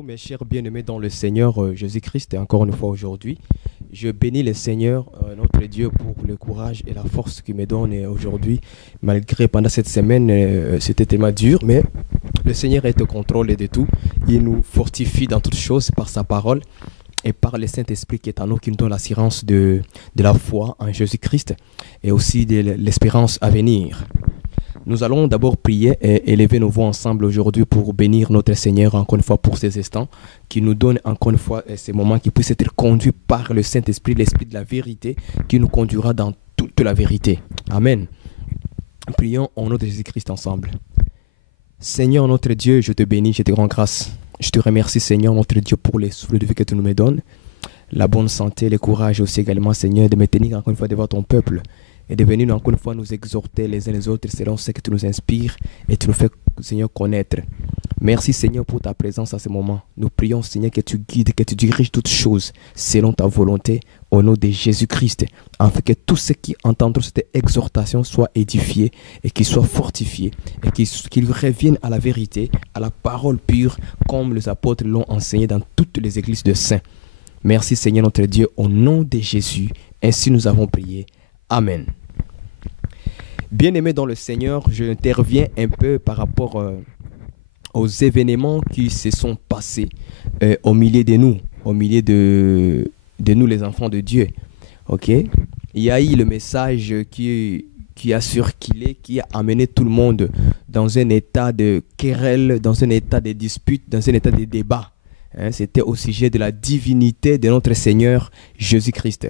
Mes chers bien-aimés dans le Seigneur Jésus-Christ, et encore une fois aujourd'hui, je bénis le Seigneur, notre Dieu, pour le courage et la force qu'il me donne aujourd'hui, malgré pendant cette semaine, c'était tellement dur, mais le Seigneur est au contrôle de tout. Il nous fortifie dans toutes choses par sa parole et par le Saint-Esprit qui est en nous, qui nous donne l'assurance de la foi en Jésus-Christ et aussi de l'espérance à venir. Nous allons d'abord prier et élever nos voix ensemble aujourd'hui pour bénir notre Seigneur encore une fois pour ces instants, qui nous donne encore une fois ces moments qui puissent être conduits par le Saint-Esprit, l'Esprit de la vérité, qui nous conduira dans toute la vérité. Amen. Prions au nom de Jésus-Christ ensemble. Seigneur notre Dieu, je te bénis, je te rends grâce. Je te remercie Seigneur notre Dieu pour les souffles de vie que tu nous me donnes, la bonne santé, le courage aussi également Seigneur de me tenir encore une fois devant ton peuple. Et de venir encore une fois nous exhorter les uns les autres selon ce que tu nous inspires et tu nous fais, Seigneur, connaître. Merci, Seigneur, pour ta présence à ce moment. Nous prions, Seigneur, que tu guides, que tu diriges toutes choses selon ta volonté, au nom de Jésus-Christ, afin que tous ceux qui entendront cette exhortation soient édifiés et qu'ils soient fortifiés et qu'ils reviennent à la vérité, à la parole pure, comme les apôtres l'ont enseigné dans toutes les églises de saints. Merci, Seigneur, notre Dieu, au nom de Jésus. Ainsi nous avons prié. Amen. Bien-aimés dans le Seigneur, je interviens un peu par rapport aux événements qui se sont passés au milieu de nous, les enfants de Dieu. Ok? Il y a eu le message qui a circulé, qui a amené tout le monde dans un état de querelle, dans un état de dispute, dans un état de débat. C'était au sujet de la divinité de notre Seigneur Jésus-Christ.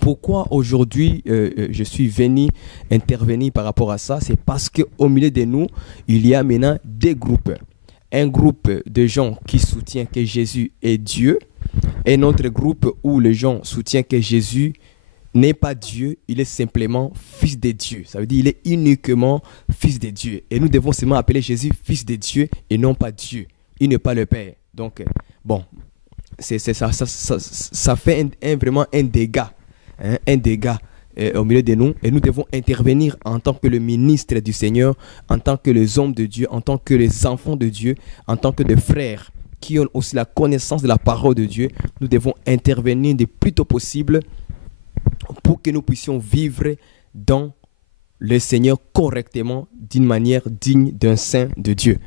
Pourquoi aujourd'hui je suis venu intervenir par rapport à ça? C'est parce qu'au milieu de nous, il y a maintenant des groupes. Un groupe de gens qui soutiennent que Jésus est Dieu, et un autre groupe où les gens soutiennent que Jésus n'est pas Dieu, il est simplement fils de Dieu. Ça veut dire qu'il est uniquement fils de Dieu. Et nous devons seulement appeler Jésus fils de Dieu et non pas Dieu. Il n'est pas le Père. Donc, bon, ça fait vraiment un dégât. Un dégât au milieu de nous, et nous devons intervenir en tant que le ministre du Seigneur, en tant que les hommes de Dieu, en tant que les enfants de Dieu, en tant que des frères qui ont aussi la connaissance de la parole de Dieu. Nous devons intervenir le plus tôt possible pour que nous puissions vivre dans le Seigneur correctement, d'une manière digne d'un saint de Dieu.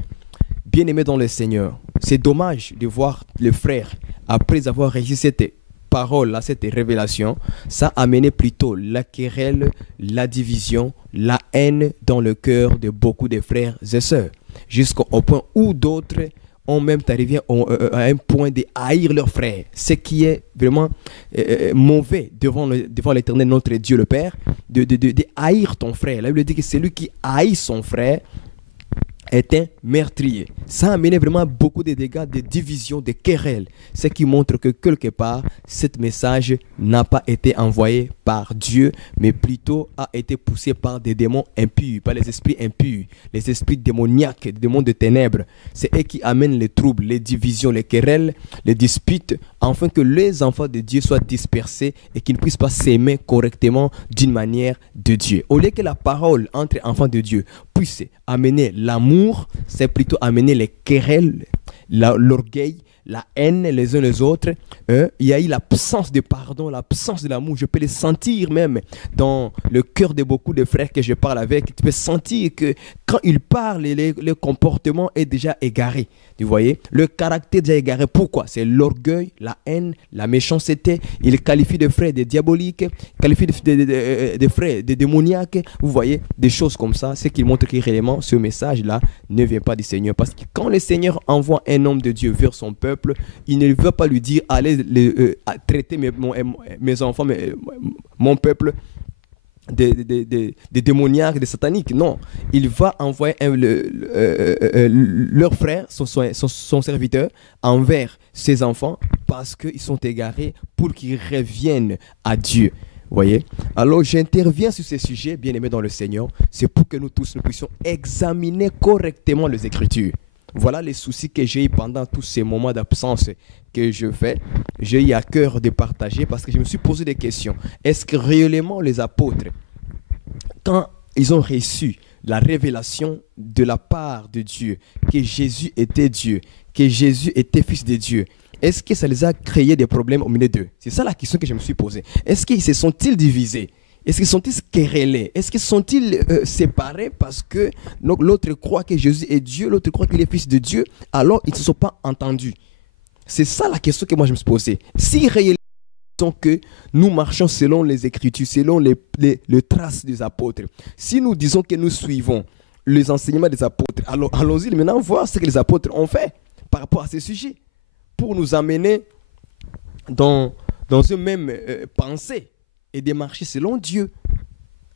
Bien-aimés dans le Seigneur, c'est dommage de voir les frères, après avoir réussi cette parole, à cette révélation, ça a amené plutôt la querelle, la division, la haine dans le cœur de beaucoup de frères et sœurs, jusqu'au point où d'autres ont même arrivé à un point de haïr leurs frères, ce qui est vraiment mauvais devant l'Éternel, notre Dieu le Père, de haïr ton frère. La Bible dit que celui qui haït son frère est un meurtrier. Ça a amené vraiment beaucoup de dégâts, de divisions, de querelles. Ce qui montre que quelque part, ce message n'a pas été envoyé par Dieu, mais plutôt a été poussé par des démons impurs, par les esprits impurs, les esprits démoniaques, des démons de ténèbres. C'est eux qui amènent les troubles, les divisions, les querelles, les disputes, afin que les enfants de Dieu soient dispersés et qu'ils ne puissent pas s'aimer correctement d'une manière de Dieu. Au lieu que la parole entre enfants de Dieu puisse amener l'amour, c'est plutôt amener les querelles, l'orgueil, la haine les uns les autres. Il y a eu l'absence de pardon, l'absence de l'amour. Je peux les sentir même dans le cœur de beaucoup de frères que je parle avec. Tu peux sentir que quand ils parlent, le comportement est déjà égaré. Vous voyez, le caractère est déjà égaré. Pourquoi? C'est l'orgueil, la haine, la méchanceté. Ils qualifient de frères de diaboliques, qualifient de frères de démoniaques. Vous voyez, des choses comme ça. C'est qui montre que réellement ce message-là ne vient pas du Seigneur. Parce que quand le Seigneur envoie un homme de Dieu vers son peuple, il ne veut pas lui dire allez traiter mes enfants, mon peuple des démoniaques, des sataniques. Non, il va envoyer leur frère, son serviteur, envers ses enfants parce qu'ils sont égarés, pour qu'ils reviennent à Dieu. Voyez? Alors j'interviens sur ces sujets, bien-aimés dans le Seigneur, c'est pour que nous tous nous puissions examiner correctement les Écritures. Voilà les soucis que j'ai eu pendant tous ces moments d'absence que je fais. J'ai eu à cœur de partager parce que je me suis posé des questions. Est-ce que réellement les apôtres, quand ils ont reçu la révélation de la part de Dieu, que Jésus était Dieu, que Jésus était fils de Dieu, est-ce que ça les a créé des problèmes au milieu d'eux? C'est ça la question que je me suis posée. Est-ce qu'ils se sont-ils divisés? Est-ce qu'ils sont-ils querellés? Est-ce qu'ils sont-ils séparés parce que l'autre croit que Jésus est Dieu, l'autre croit qu'il est fils de Dieu, alors ils ne se sont pas entendus? C'est ça la question que moi je me suis posée. Si réellement que nous marchons selon les Écritures, selon les traces des apôtres, si nous disons que nous suivons les enseignements des apôtres, alors allons-y maintenant voir ce que les apôtres ont fait par rapport à ces sujets pour nous amener dans une même pensée et de marcher selon Dieu.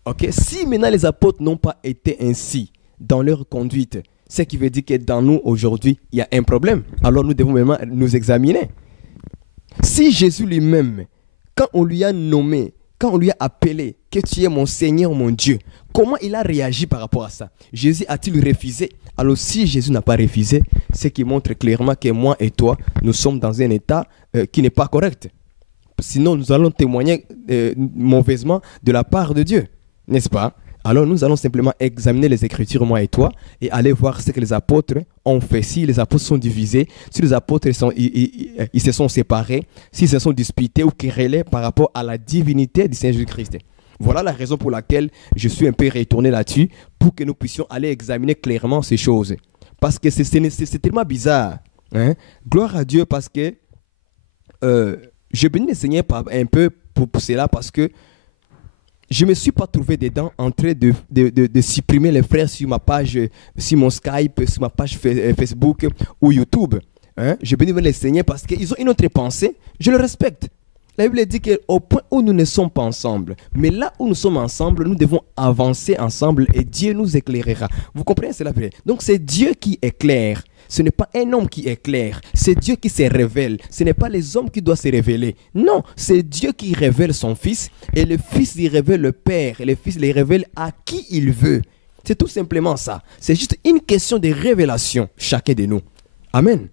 Okay? Si maintenant les apôtres n'ont pas été ainsi dans leur conduite, ce qui veut dire que dans nous aujourd'hui, il y a un problème. Alors nous devons maintenant nous examiner. Si Jésus lui-même, quand on lui a nommé, quand on lui a appelé que tu es mon Seigneur, mon Dieu, comment il a réagi par rapport à ça? Jésus a-t-il refusé? Alors si Jésus n'a pas refusé, ce qui montre clairement que moi et toi, nous sommes dans un état qui n'est pas correct. Sinon, nous allons témoigner mauvaisement de la part de Dieu, n'est-ce pas? Alors nous allons simplement examiner les Écritures, moi et toi, et aller voir ce que les apôtres ont fait. Si les apôtres sont divisés, si les apôtres ils se sont séparés, s'ils se sont disputés ou querellés par rapport à la divinité du Seigneur Jésus-Christ. Voilà la raison pour laquelle je suis un peu retourné là-dessus, pour que nous puissions aller examiner clairement ces choses. Parce que c'est tellement bizarre. Hein? Gloire à Dieu, parce que je bénis le Seigneur un peu pour cela, parce que je ne me suis pas trouvé dedans en train de supprimer les frères sur ma page, sur mon Skype, sur ma page Facebook ou YouTube. Hein? Je bénis le Seigneur parce qu'ils ont une autre pensée, je le respecte. La Bible dit qu'au point où nous ne sommes pas ensemble, mais là où nous sommes ensemble, nous devons avancer ensemble et Dieu nous éclairera. Vous comprenez cela? Donc c'est Dieu qui éclaire. Ce n'est pas un homme qui éclaire, c'est Dieu qui se révèle. Ce n'est pas les hommes qui doivent se révéler. Non, c'est Dieu qui révèle son Fils et le Fils il révèle le Père et le Fils il révèle à qui il veut. C'est tout simplement ça. C'est juste une question de révélation, chacun de nous. Amen.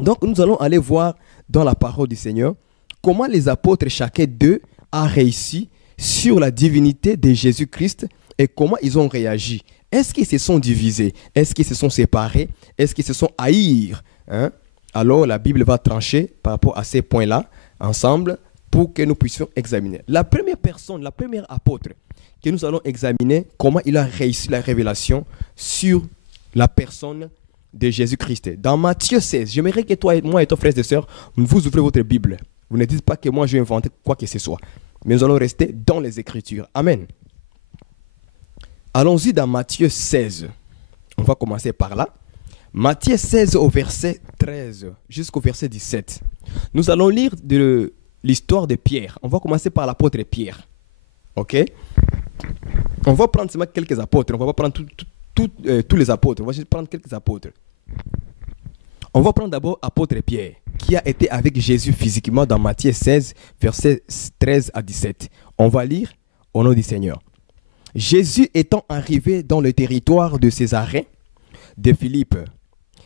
Donc nous allons aller voir dans la parole du Seigneur comment les apôtres, chacun d'eux, a réussi sur la divinité de Jésus-Christ et comment ils ont réagi. Est-ce qu'ils se sont divisés? Est-ce qu'ils se sont séparés? Est-ce qu'ils se sont haïs? Hein? Alors la Bible va trancher par rapport à ces points-là ensemble pour que nous puissions examiner. La première personne, la première apôtre que nous allons examiner, comment il a réussi la révélation sur la personne de Jésus-Christ. Dans Matthieu 16, j'aimerais que toi et moi et toi, frères et sœurs, vous ouvrez votre Bible. Vous ne dites pas que moi je vais inventer quoi que ce soit. Mais nous allons rester dans les Écritures. Amen. Allons-y dans Matthieu 16. On va commencer par là. Matthieu 16 au verset 13 jusqu'au verset 17. Nous allons lire de l'histoire de Pierre. On va commencer par l'apôtre Pierre. Ok? On va prendre seulement quelques apôtres. On ne va pas prendre tous les apôtres. On va juste prendre quelques apôtres. On va prendre d'abord apôtre Pierre, qui a été avec Jésus physiquement dans Matthieu 16, versets 13 à 17. On va lire au nom du Seigneur. Jésus étant arrivé dans le territoire de Césarée de Philippe,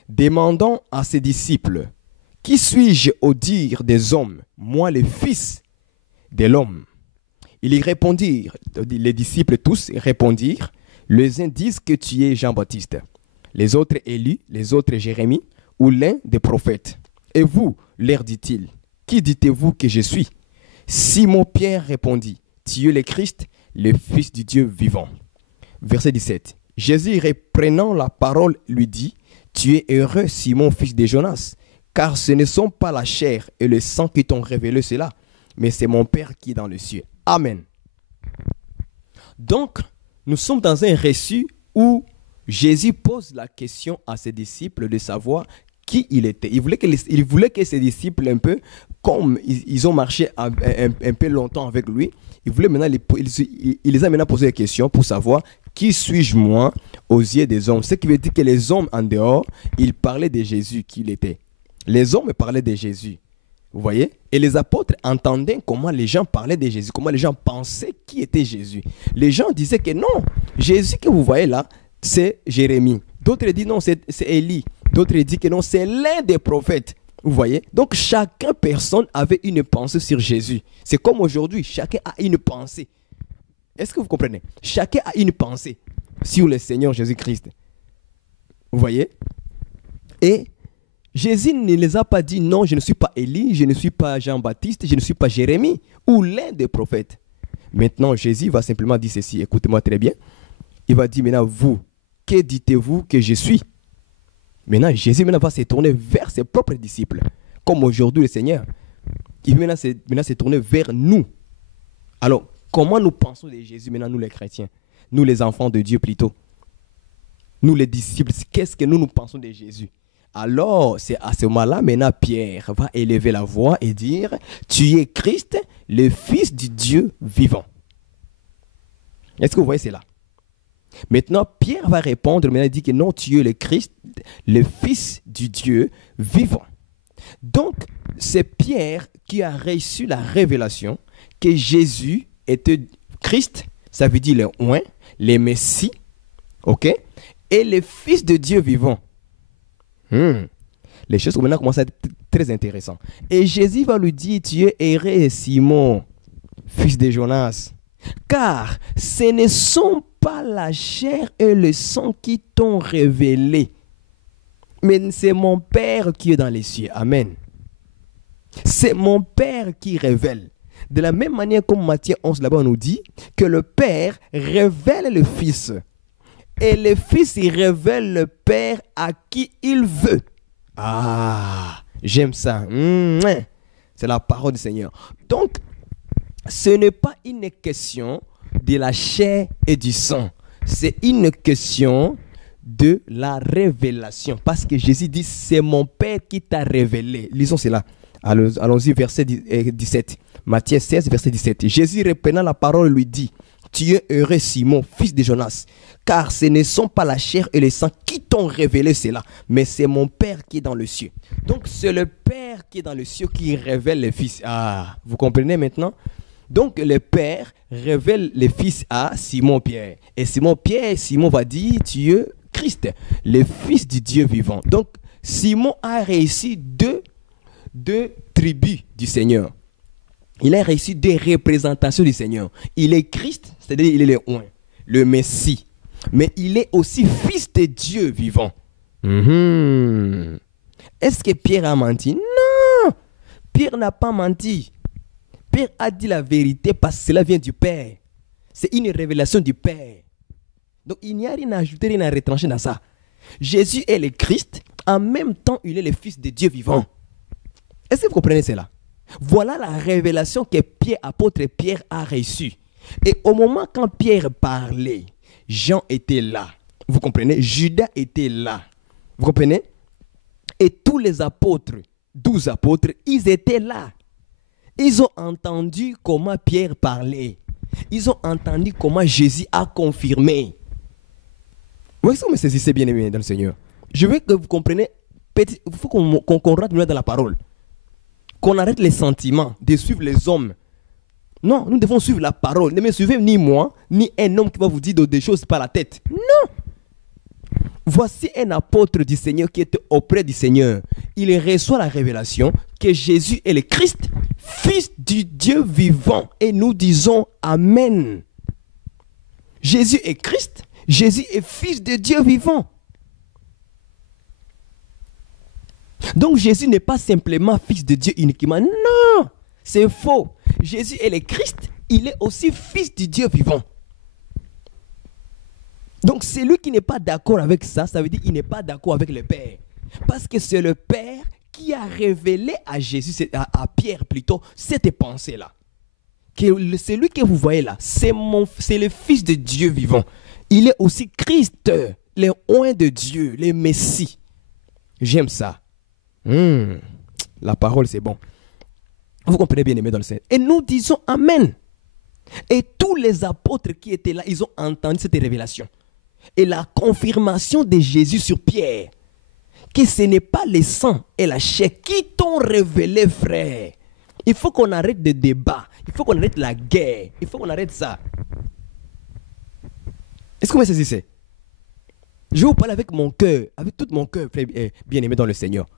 demandant à ses disciples, « Qui suis-je au dire des hommes, moi le Fils de l'homme ?» Ils y répondirent, les disciples tous répondirent, « Les uns disent que tu es Jean-Baptiste, les autres Élie, les autres Jérémie, ou l'un des prophètes. Et vous, leur dit-il, qui dites-vous que je suis? » Simon-Pierre répondit, « Tu es le Christ, le Fils du Dieu vivant. » Verset 17. Jésus reprenant la parole lui dit, « Tu es heureux, Simon, fils de Jonas, car ce ne sont pas la chair et le sang qui t'ont révélé cela, mais c'est mon Père qui est dans le ciel. » Amen. Donc, nous sommes dans un récit où Jésus pose la question à ses disciples de savoir qui il était. Il voulait que ses disciples, un peu, comme ils ont marché un peu longtemps avec lui, il les a maintenant posé des questions pour savoir qui suis-je moi aux yeux des hommes. Ce qui veut dire que les hommes en dehors, ils parlaient de Jésus qui il était. Les hommes parlaient de Jésus. Vous voyez? Et les apôtres entendaient comment les gens parlaient de Jésus, comment les gens pensaient qui était Jésus. Les gens disaient que non, Jésus que vous voyez là, c'est Jérémie. D'autres disent non, c'est Élie. D'autres disent que non, c'est l'un des prophètes. Vous voyez? Donc, chaque personne avait une pensée sur Jésus. C'est comme aujourd'hui, chacun a une pensée. Est-ce que vous comprenez? Chacun a une pensée sur le Seigneur Jésus-Christ. Vous voyez? Et Jésus ne les a pas dit non, je ne suis pas Élie, je ne suis pas Jean-Baptiste, je ne suis pas Jérémie ou l'un des prophètes. Maintenant, Jésus va simplement dire ceci, écoutez-moi très bien. Il va dire maintenant, vous, que dites-vous que je suis? Maintenant, Jésus va se tourner vers ses propres disciples, comme aujourd'hui le Seigneur. Il va maintenant se tourner vers nous. Alors, comment nous pensons de Jésus maintenant, nous les chrétiens, nous les enfants de Dieu plutôt, nous les disciples, qu'est-ce que nous pensons de Jésus? Alors, c'est à ce moment-là, maintenant, Pierre va élever la voix et dire, tu es Christ, le Fils du Dieu vivant. Est-ce que vous voyez cela? Maintenant, Pierre va répondre, maintenant il dit que non, tu es le Christ, le Fils du Dieu vivant. Donc, c'est Pierre qui a reçu la révélation que Jésus était Christ, ça veut dire le oint, le Messie, ok, et le Fils de Dieu vivant. Les choses maintenant commencent à être très intéressantes. Et Jésus va lui dire, tu es erré, Simon, fils de Jonas, car ce ne sont pas la chair et le sang qui t'ont révélé, mais c'est mon Père qui est dans les cieux. Amen. C'est mon Père qui révèle. De la même manière comme Matthieu 11 là-bas nous dit que le Père révèle le Fils. Et le Fils, il révèle le Père à qui il veut. Ah, j'aime ça. C'est la parole du Seigneur. Donc, ce n'est pas une question de la chair et du sang. C'est une question de la révélation. Parce que Jésus dit, c'est mon Père qui t'a révélé. Lisons cela. Allons-y, verset 17. Matthieu 16, verset 17. Jésus, reprenant la parole, lui dit, tu es heureux, Simon, fils de Jonas, car ce ne sont pas la chair et le sang qui t'ont révélé cela, mais c'est mon Père qui est dans le ciel. Donc, c'est le Père qui est dans le ciel qui révèle le Fils. Ah, vous comprenez maintenant? Donc, le Père révèle le Fils à Simon-Pierre. Et Simon va dire, tu es Christ, le Fils du Dieu vivant. Donc, Simon a réussi deux tribus du Seigneur. Il a reçu des représentations du Seigneur. Il est Christ, c'est-à-dire il est le oint, le Messie. Mais il est aussi fils de Dieu vivant. Est-ce que Pierre a menti? Non! Pierre n'a pas menti. Pierre a dit la vérité parce que cela vient du Père. C'est une révélation du Père. Donc il n'y a rien à ajouter, rien à retrancher dans ça. Jésus est le Christ, en même temps il est le Fils de Dieu vivant. Est-ce que vous comprenez cela? Voilà la révélation que apôtre Pierre a reçue. Et au moment quand Pierre parlait, Jean était là. Vous comprenez? Judas était là. Vous comprenez? Et tous les apôtres, 12 apôtres, ils étaient là. Ils ont entendu comment Pierre parlait. Ils ont entendu comment Jésus a confirmé. Vous voyez, vous me saisissez bien aimé dans le Seigneur. Je veux que vous compreniez, il faut qu'on rentre dans la parole. Qu'on arrête les sentiments de suivre les hommes. Non, nous devons suivre la parole. Ne me suivez ni moi, ni un homme qui va vous dire des choses par la tête. Non. Voici un apôtre du Seigneur qui était auprès du Seigneur. Il reçoit la révélation que Jésus est le Christ, Fils du Dieu vivant. Et nous disons Amen. Jésus est Christ, Jésus est Fils de Dieu vivant. Donc Jésus n'est pas simplement Fils de Dieu uniquement. Non, c'est faux. Jésus est le Christ, il est aussi Fils du Dieu vivant. Donc celui qui n'est pas d'accord avec ça, ça veut dire qu'il n'est pas d'accord avec le Père. Parce que c'est le Père qui a révélé à Jésus, à Pierre plutôt, cette pensée-là. Celui que vous voyez là, c'est le Fils de Dieu vivant. Il est aussi Christ, le oint de Dieu, le Messie. J'aime ça. La parole, c'est bon. Vous comprenez bien aimé dans le Seigneur. Et nous disons Amen. Et tous les apôtres qui étaient là, ils ont entendu cette révélation. Et la confirmation de Jésus sur Pierre, que ce n'est pas le sang et la chair qui t'ont révélé, frère. Il faut qu'on arrête le débat. Il faut qu'on arrête la guerre. Il faut qu'on arrête ça. Est-ce que vous me saisissez? Je vais vous parler avec mon cœur, avec tout mon cœur, bien aimé dans le Seigneur.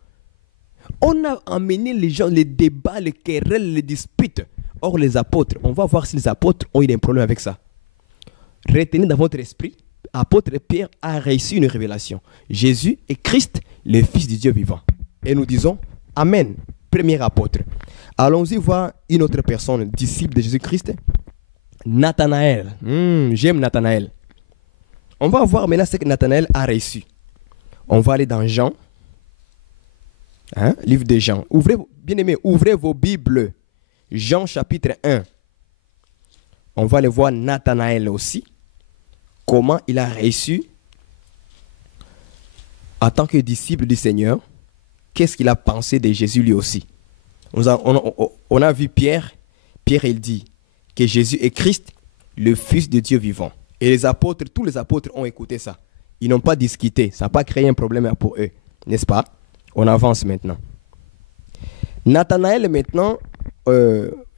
On a amené les gens, les débats, les querelles, les disputes. Or, les apôtres, on va voir si les apôtres ont eu un problème avec ça. Retenez dans votre esprit, apôtre Pierre a reçu une révélation. Jésus est Christ, le Fils du Dieu vivant. Et nous disons Amen. Premier apôtre. Allons-y voir une autre personne, disciple de Jésus-Christ. Nathanaël. J'aime Nathanaël. On va voir maintenant ce que Nathanaël a reçu. On va aller dans Jean. Livre de Jean. Bien-aimés, ouvrez vos Bibles. Jean chapitre 1. On va aller voir Nathanaël aussi. Comment il a reçu en tant que disciple du Seigneur. Qu'est-ce qu'il a pensé de Jésus lui aussi. On a vu Pierre. Pierre, il dit que Jésus est Christ, le Fils de Dieu vivant. Et les apôtres, tous les apôtres ont écouté ça. Ils n'ont pas discuté. Ça n'a pas créé un problème pour eux. N'est-ce pas? On avance maintenant. Nathanaël maintenant,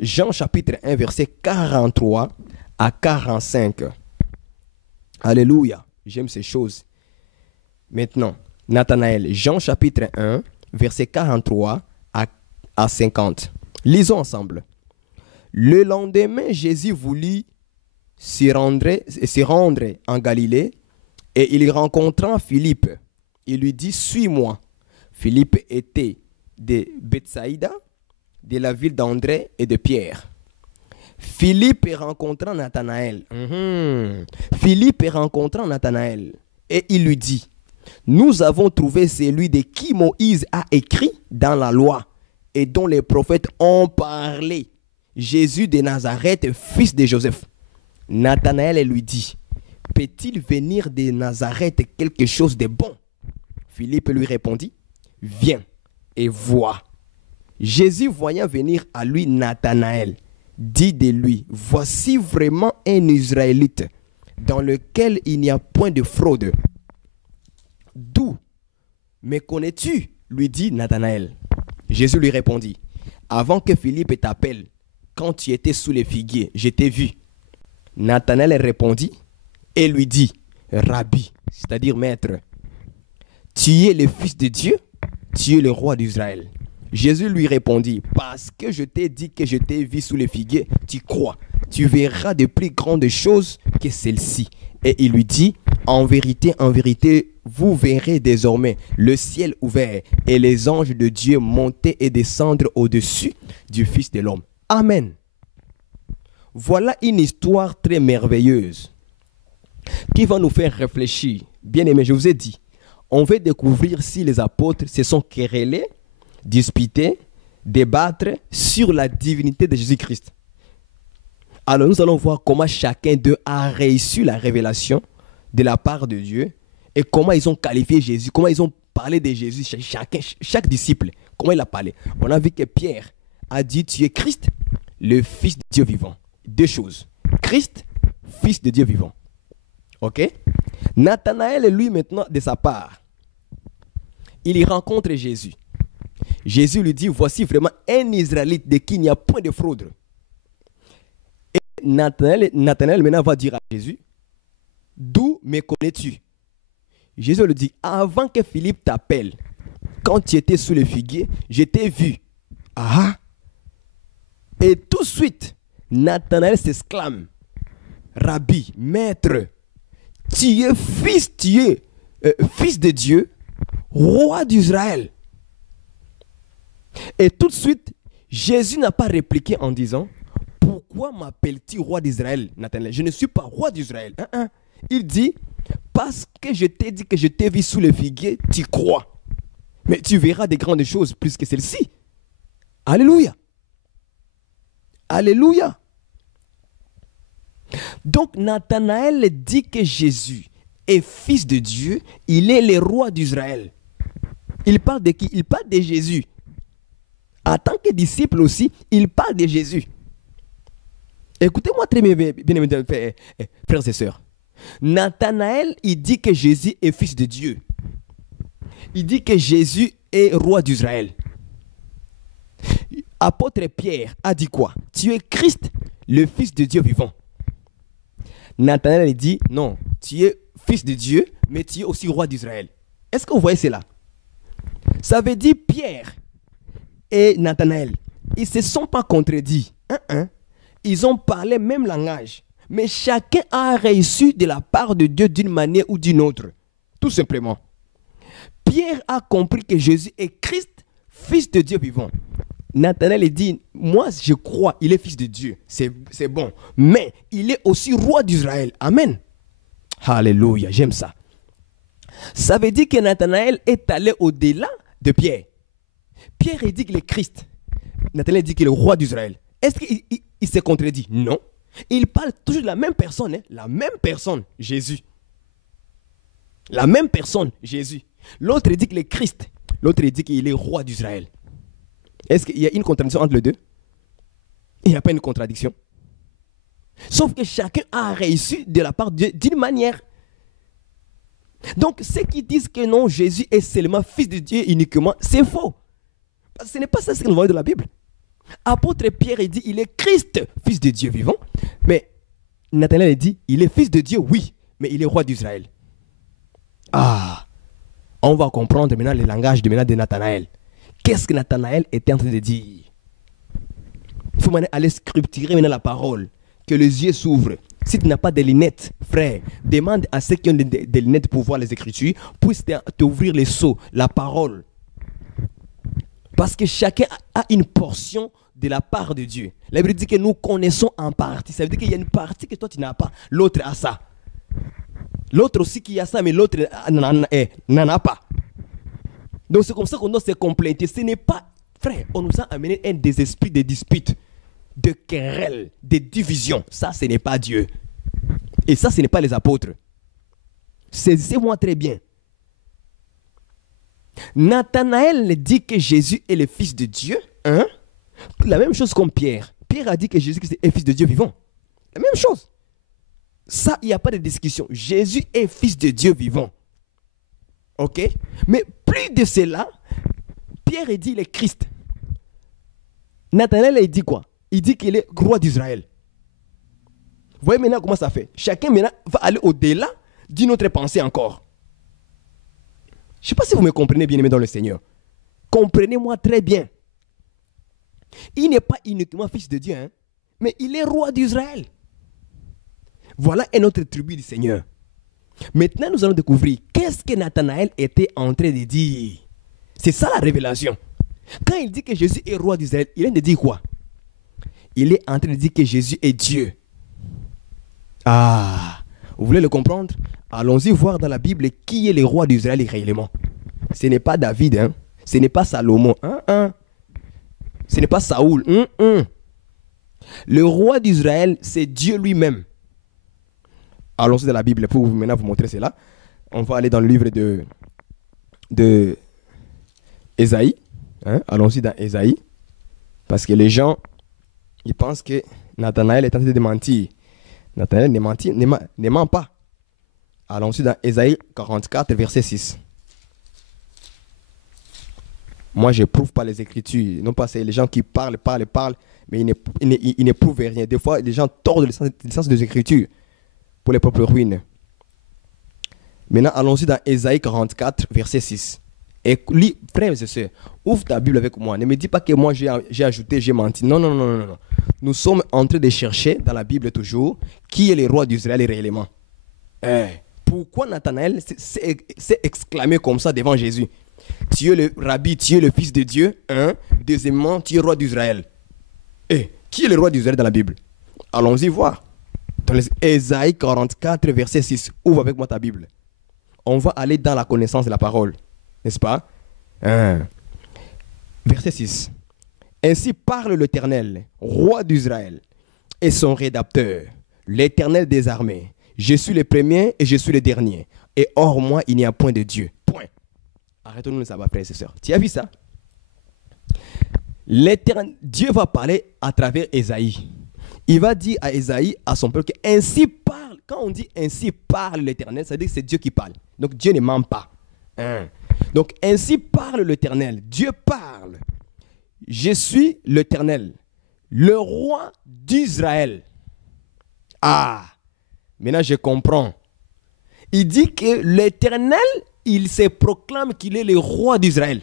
Jean chapitre 1, verset 43 à 45. Alléluia. J'aime ces choses. Maintenant, Nathanaël, Jean chapitre 1, verset 43 à 50. Lisons ensemble. Le lendemain, Jésus voulut se rendre en Galilée et il rencontra Philippe. Il lui dit, suis-moi. Philippe était de Bethsaïda, de la ville d'André et de Pierre. Philippe rencontra Nathanaël. Philippe rencontra Nathanaël et il lui dit, nous avons trouvé celui de qui Moïse a écrit dans la loi et dont les prophètes ont parlé, Jésus de Nazareth, fils de Joseph. Nathanaël lui dit, peut-il venir de Nazareth quelque chose de bon? Philippe lui répondit, viens et vois. Jésus, voyant venir à lui Nathanaël, dit de lui, voici vraiment un Israélite dans lequel il n'y a point de fraude. D'où me connais-tu? Lui dit Nathanaël. Jésus lui répondit, avant que Philippe t'appelle, quand tu étais sous les figuiers, je t'ai vu. Nathanaël répondit et lui dit, Rabbi, c'est-à-dire maître, tu es le Fils de Dieu, tu es le roi d'Israël. Jésus lui répondit, parce que je t'ai dit que je t'ai vu sous les figuiers, tu crois, tu verras de plus grandes choses que celles-ci. Et il lui dit, en vérité, vous verrez désormais le ciel ouvert et les anges de Dieu monter et descendre au-dessus du Fils de l'homme. Amen. Voilà une histoire très merveilleuse qui va nous faire réfléchir. Bien aimé, je vous ai dit, on veut découvrir si les apôtres se sont querellés, disputés, débattre sur la divinité de Jésus-Christ. Alors nous allons voir comment chacun d'eux a reçu la révélation de la part de Dieu et comment ils ont qualifié Jésus, comment ils ont parlé de Jésus, chaque disciple, comment il a parlé. On a vu que Pierre a dit, tu es Christ, le Fils de Dieu vivant. Deux choses. Christ, Fils de Dieu vivant. Ok? Nathanaël, lui, maintenant, de sa part, il y rencontre Jésus. Jésus lui dit, voici vraiment un Israélite de qui il n'y a point de fraude. Et Nathanaël maintenant va dire à Jésus, d'où me connais-tu? Jésus lui dit, avant que Philippe t'appelle, quand tu étais sous le figuier, je t'ai vu. Ah! Et tout de suite, Nathanaël s'exclame, Rabbi, maître, tu es fils de Dieu, roi d'Israël. Et tout de suite, Jésus n'a pas répliqué en disant, pourquoi m'appelles-tu roi d'Israël, Nathanaël? Je ne suis pas roi d'Israël. Il dit, parce que je t'ai dit que je t'ai vu sous le figuier, tu crois. Mais tu verras des grandes choses plus que celles-ci. Alléluia. Alléluia. Donc Nathanaël dit que Jésus est fils de Dieu, il est le roi d'Israël. Il parle de qui? Il parle de Jésus. En tant que disciple aussi, il parle de Jésus. Écoutez-moi très bien, frères et sœurs. Nathanaël, il dit que Jésus est fils de Dieu. Il dit que Jésus est roi d'Israël. Apôtre Pierre a dit quoi? Tu es Christ, le Fils de Dieu vivant. Nathanaël dit, non, tu es fils de Dieu, mais tu es aussi roi d'Israël. Est-ce que vous voyez cela? Ça veut dire Pierre et Nathanaël, ils ne se sont pas contredits. Ils ont parlé même langage. Mais chacun a reçu de la part de Dieu d'une manière ou d'une autre. Tout simplement. Pierre a compris que Jésus est Christ, fils de Dieu vivant. Nathanaël dit, moi je crois, il est fils de Dieu, c'est bon. Mais il est aussi roi d'Israël. Amen. Alléluia, j'aime ça. Ça veut dire que Nathanaël est allé au-delà de Pierre. Pierre dit qu'il est Christ. Nathanaël dit qu'il est le roi d'Israël. Est-ce qu'il se contredit? Non. Il parle toujours de la même personne, la même personne, Jésus. La même personne, Jésus. L'autre dit qu'il est Christ. L'autre dit qu'il est roi d'Israël. Est-ce qu'il y a une contradiction entre les deux? Il n'y a pas une contradiction. Sauf que chacun a réussi de la part de Dieu d'une manière. Donc, ceux qui disent que non, Jésus est seulement fils de Dieu uniquement, c'est faux. Parce que ce n'est pas ça ce que nous voyons dans la Bible. Apôtre Pierre dit il est Christ, fils de Dieu vivant. Mais Nathanaël dit il est fils de Dieu, oui, mais il est roi d'Israël. Ah, on va comprendre maintenant le langage de Nathanaël. Qu'est-ce que Nathanaël était en train de dire? Il faut maintenant aller scripturer maintenant la parole, que les yeux s'ouvrent. Si tu n'as pas de lunettes, frère, demande à ceux qui ont des lunettes pour voir les Écritures, puissent t'ouvrir les seaux, la parole. Parce que chacun a une portion de la part de Dieu. La Bible dit que nous connaissons en partie. Ça veut dire qu'il y a une partie que toi tu n'as pas, l'autre a ça. L'autre aussi qui a ça, mais l'autre n'en a pas. Donc c'est comme ça qu'on doit se compléter. Ce n'est pas, frère, on nous a amené des esprits de disputes, de querelles, de divisions. Ça, ce n'est pas Dieu. Et ça, ce n'est pas les apôtres. Saisissez-moi très bien. Nathanaël dit que Jésus est le fils de Dieu. Hein? La même chose comme Pierre. Pierre a dit que Jésus est fils de Dieu vivant. La même chose. Ça, il n'y a pas de discussion. Jésus est fils de Dieu vivant. Ok? Mais plus de cela, Pierre dit qu'il est Christ. Nathanaël, il dit quoi? Il dit qu'il est roi d'Israël. Vous voyez maintenant comment ça fait? Chacun maintenant va aller au-delà d'une autre pensée encore. Je ne sais pas si vous me comprenez bien aimé dans le Seigneur. Comprenez-moi très bien. Il n'est pas uniquement fils de Dieu, hein, mais il est roi d'Israël. Voilà un autre tribu du Seigneur. Maintenant, nous allons découvrir qu'est-ce que Nathanaël était en train de dire. C'est ça la révélation. Quand il dit que Jésus est roi d'Israël, il vient de dire quoi? Il est en train de dire que Jésus est Dieu. Ah, vous voulez le comprendre? Allons-y voir dans la Bible qui est le roi d'Israël réellement. Ce n'est pas David, hein? Ce n'est pas Salomon. Ce n'est pas Saoul. Le roi d'Israël, c'est Dieu lui-même. Allons-y dans la Bible pour maintenant vous montrer cela. On va aller dans le livre de Ésaïe. Hein? Allons-y dans Ésaïe. Parce que les gens, ils pensent que Nathanaël est en train de mentir. Nathanaël ne ment pas. Allons-y dans Ésaïe 44, verset 6. Moi, je ne prouve pas les Écritures. Non pas, c'est les gens qui parlent, mais ils ne prouvent rien. Des fois, les gens tordent le sens des Écritures pour les propres ruines. Maintenant, allons-y dans Ésaïe 44, verset 6. Et lis, frères et sœurs, ouvre ta Bible avec moi. Ne me dis pas que moi j'ai ajouté, j'ai menti. Non. Nous sommes en train de chercher dans la Bible toujours qui est le roi d'Israël réellement. Pourquoi Nathanaël s'est exclamé comme ça devant Jésus? Tu es le rabbi, tu es le fils de Dieu. Deuxièmement, tu es roi d'Israël. Qui est le roi d'Israël dans la Bible? Allons-y voir. Dans Ésaïe 44, verset 6. Ouvre avec moi ta Bible. On va aller dans la connaissance de la parole. N'est-ce pas? Verset 6. Ainsi parle l'Éternel, roi d'Israël, et son rédacteur, l'Éternel des armées. Je suis le premier et je suis le dernier. Et hors moi, il n'y a point de Dieu. Point. Arrêtons-nous de ça, frères et sœurs. Tu as vu ça? Dieu va parler à travers Ésaïe. Il va dire à Ésaïe, à son peuple, que ainsi parle. Quand on dit ainsi parle l'Éternel, ça veut dire que c'est Dieu qui parle. Donc Dieu ne ment pas. Donc ainsi parle l'Éternel. Dieu parle. Je suis l'Éternel, le roi d'Israël. Ah, maintenant je comprends. Il dit que l'Éternel, il se proclame qu'il est le roi d'Israël.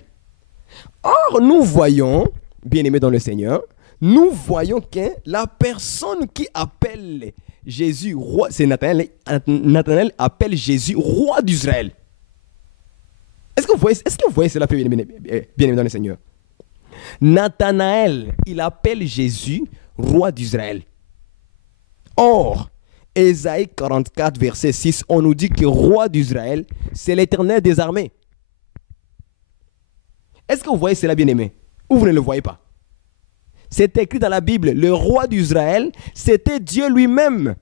Or, nous voyons, bien-aimés dans le Seigneur, nous voyons que la personne qui appelle Jésus roi, c'est Nathanaël. Nathanaël appelle Jésus roi d'Israël. Est-ce que vous voyez cela, bien-aimés dans le Seigneur? Nathanaël, il appelle Jésus roi d'Israël. Or, Ésaïe 44, verset 6, on nous dit que roi d'Israël, c'est l'Éternel des armées. Est-ce que vous voyez cela, bien-aimé? Ou vous ne le voyez pas? C'est écrit dans la Bible, le roi d'Israël, c'était Dieu lui-même.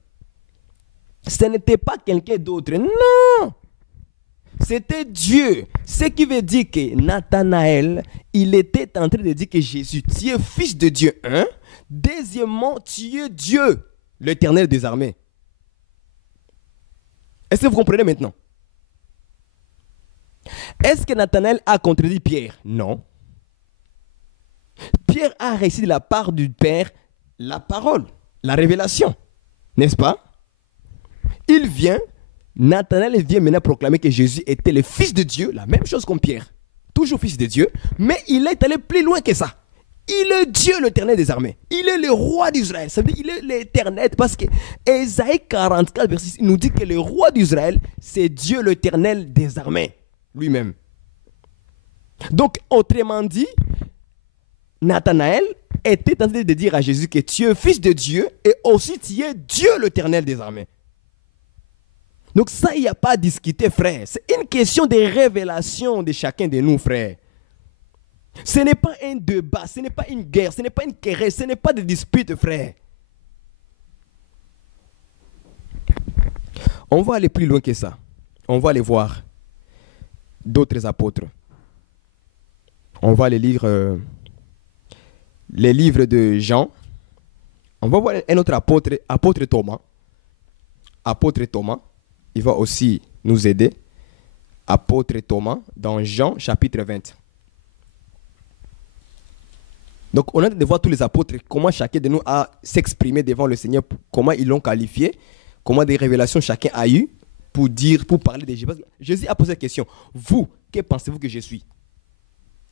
Ce n'était pas quelqu'un d'autre. Non! C'était Dieu. Ce qui veut dire que Nathanaël, il était en train de dire que Jésus, tu es fils de Dieu. Hein? Deuxièmement, tu es Dieu, l'Éternel des armées. Est-ce que vous comprenez maintenant? Est-ce que Nathanaël a contredit Pierre? Non. Pierre a reçu de la part du Père la parole, la révélation. N'est-ce pas? Il vient, Nathanaël vient maintenant proclamer que Jésus était le Fils de Dieu, la même chose comme Pierre. Toujours Fils de Dieu, mais il est allé plus loin que ça. Il est Dieu, l'Éternel des armées. Il est le roi d'Israël. Ça veut dire qu'il est l'Éternel. Parce que Ésaïe 44, verset 6, nous dit que le roi d'Israël, c'est Dieu, l'Éternel des armées, lui-même. Donc, autrement dit, Nathanaël était en train de dire à Jésus que tu es fils de Dieu et aussi tu es Dieu, l'Éternel des armées. Donc ça, il n'y a pas à discuter, frère. C'est une question de révélation de chacun de nous, frère. Ce n'est pas un débat, ce n'est pas une guerre, ce n'est pas une querelle, ce n'est pas de dispute, frère. On va aller plus loin que ça. On va aller voir d'autres apôtres. On va aller lire les livres de Jean. On va voir un autre apôtre, apôtre Thomas. Apôtre Thomas, il va aussi nous aider. Apôtre Thomas, dans Jean chapitre 20. Donc, on a de voir tous les apôtres, comment chacun de nous a s'exprimé devant le Seigneur, comment ils l'ont qualifié, comment des révélations chacun a eu pour dire, pour parler de Jésus. Parce que Jésus a posé la question, vous, que pensez-vous que je suis?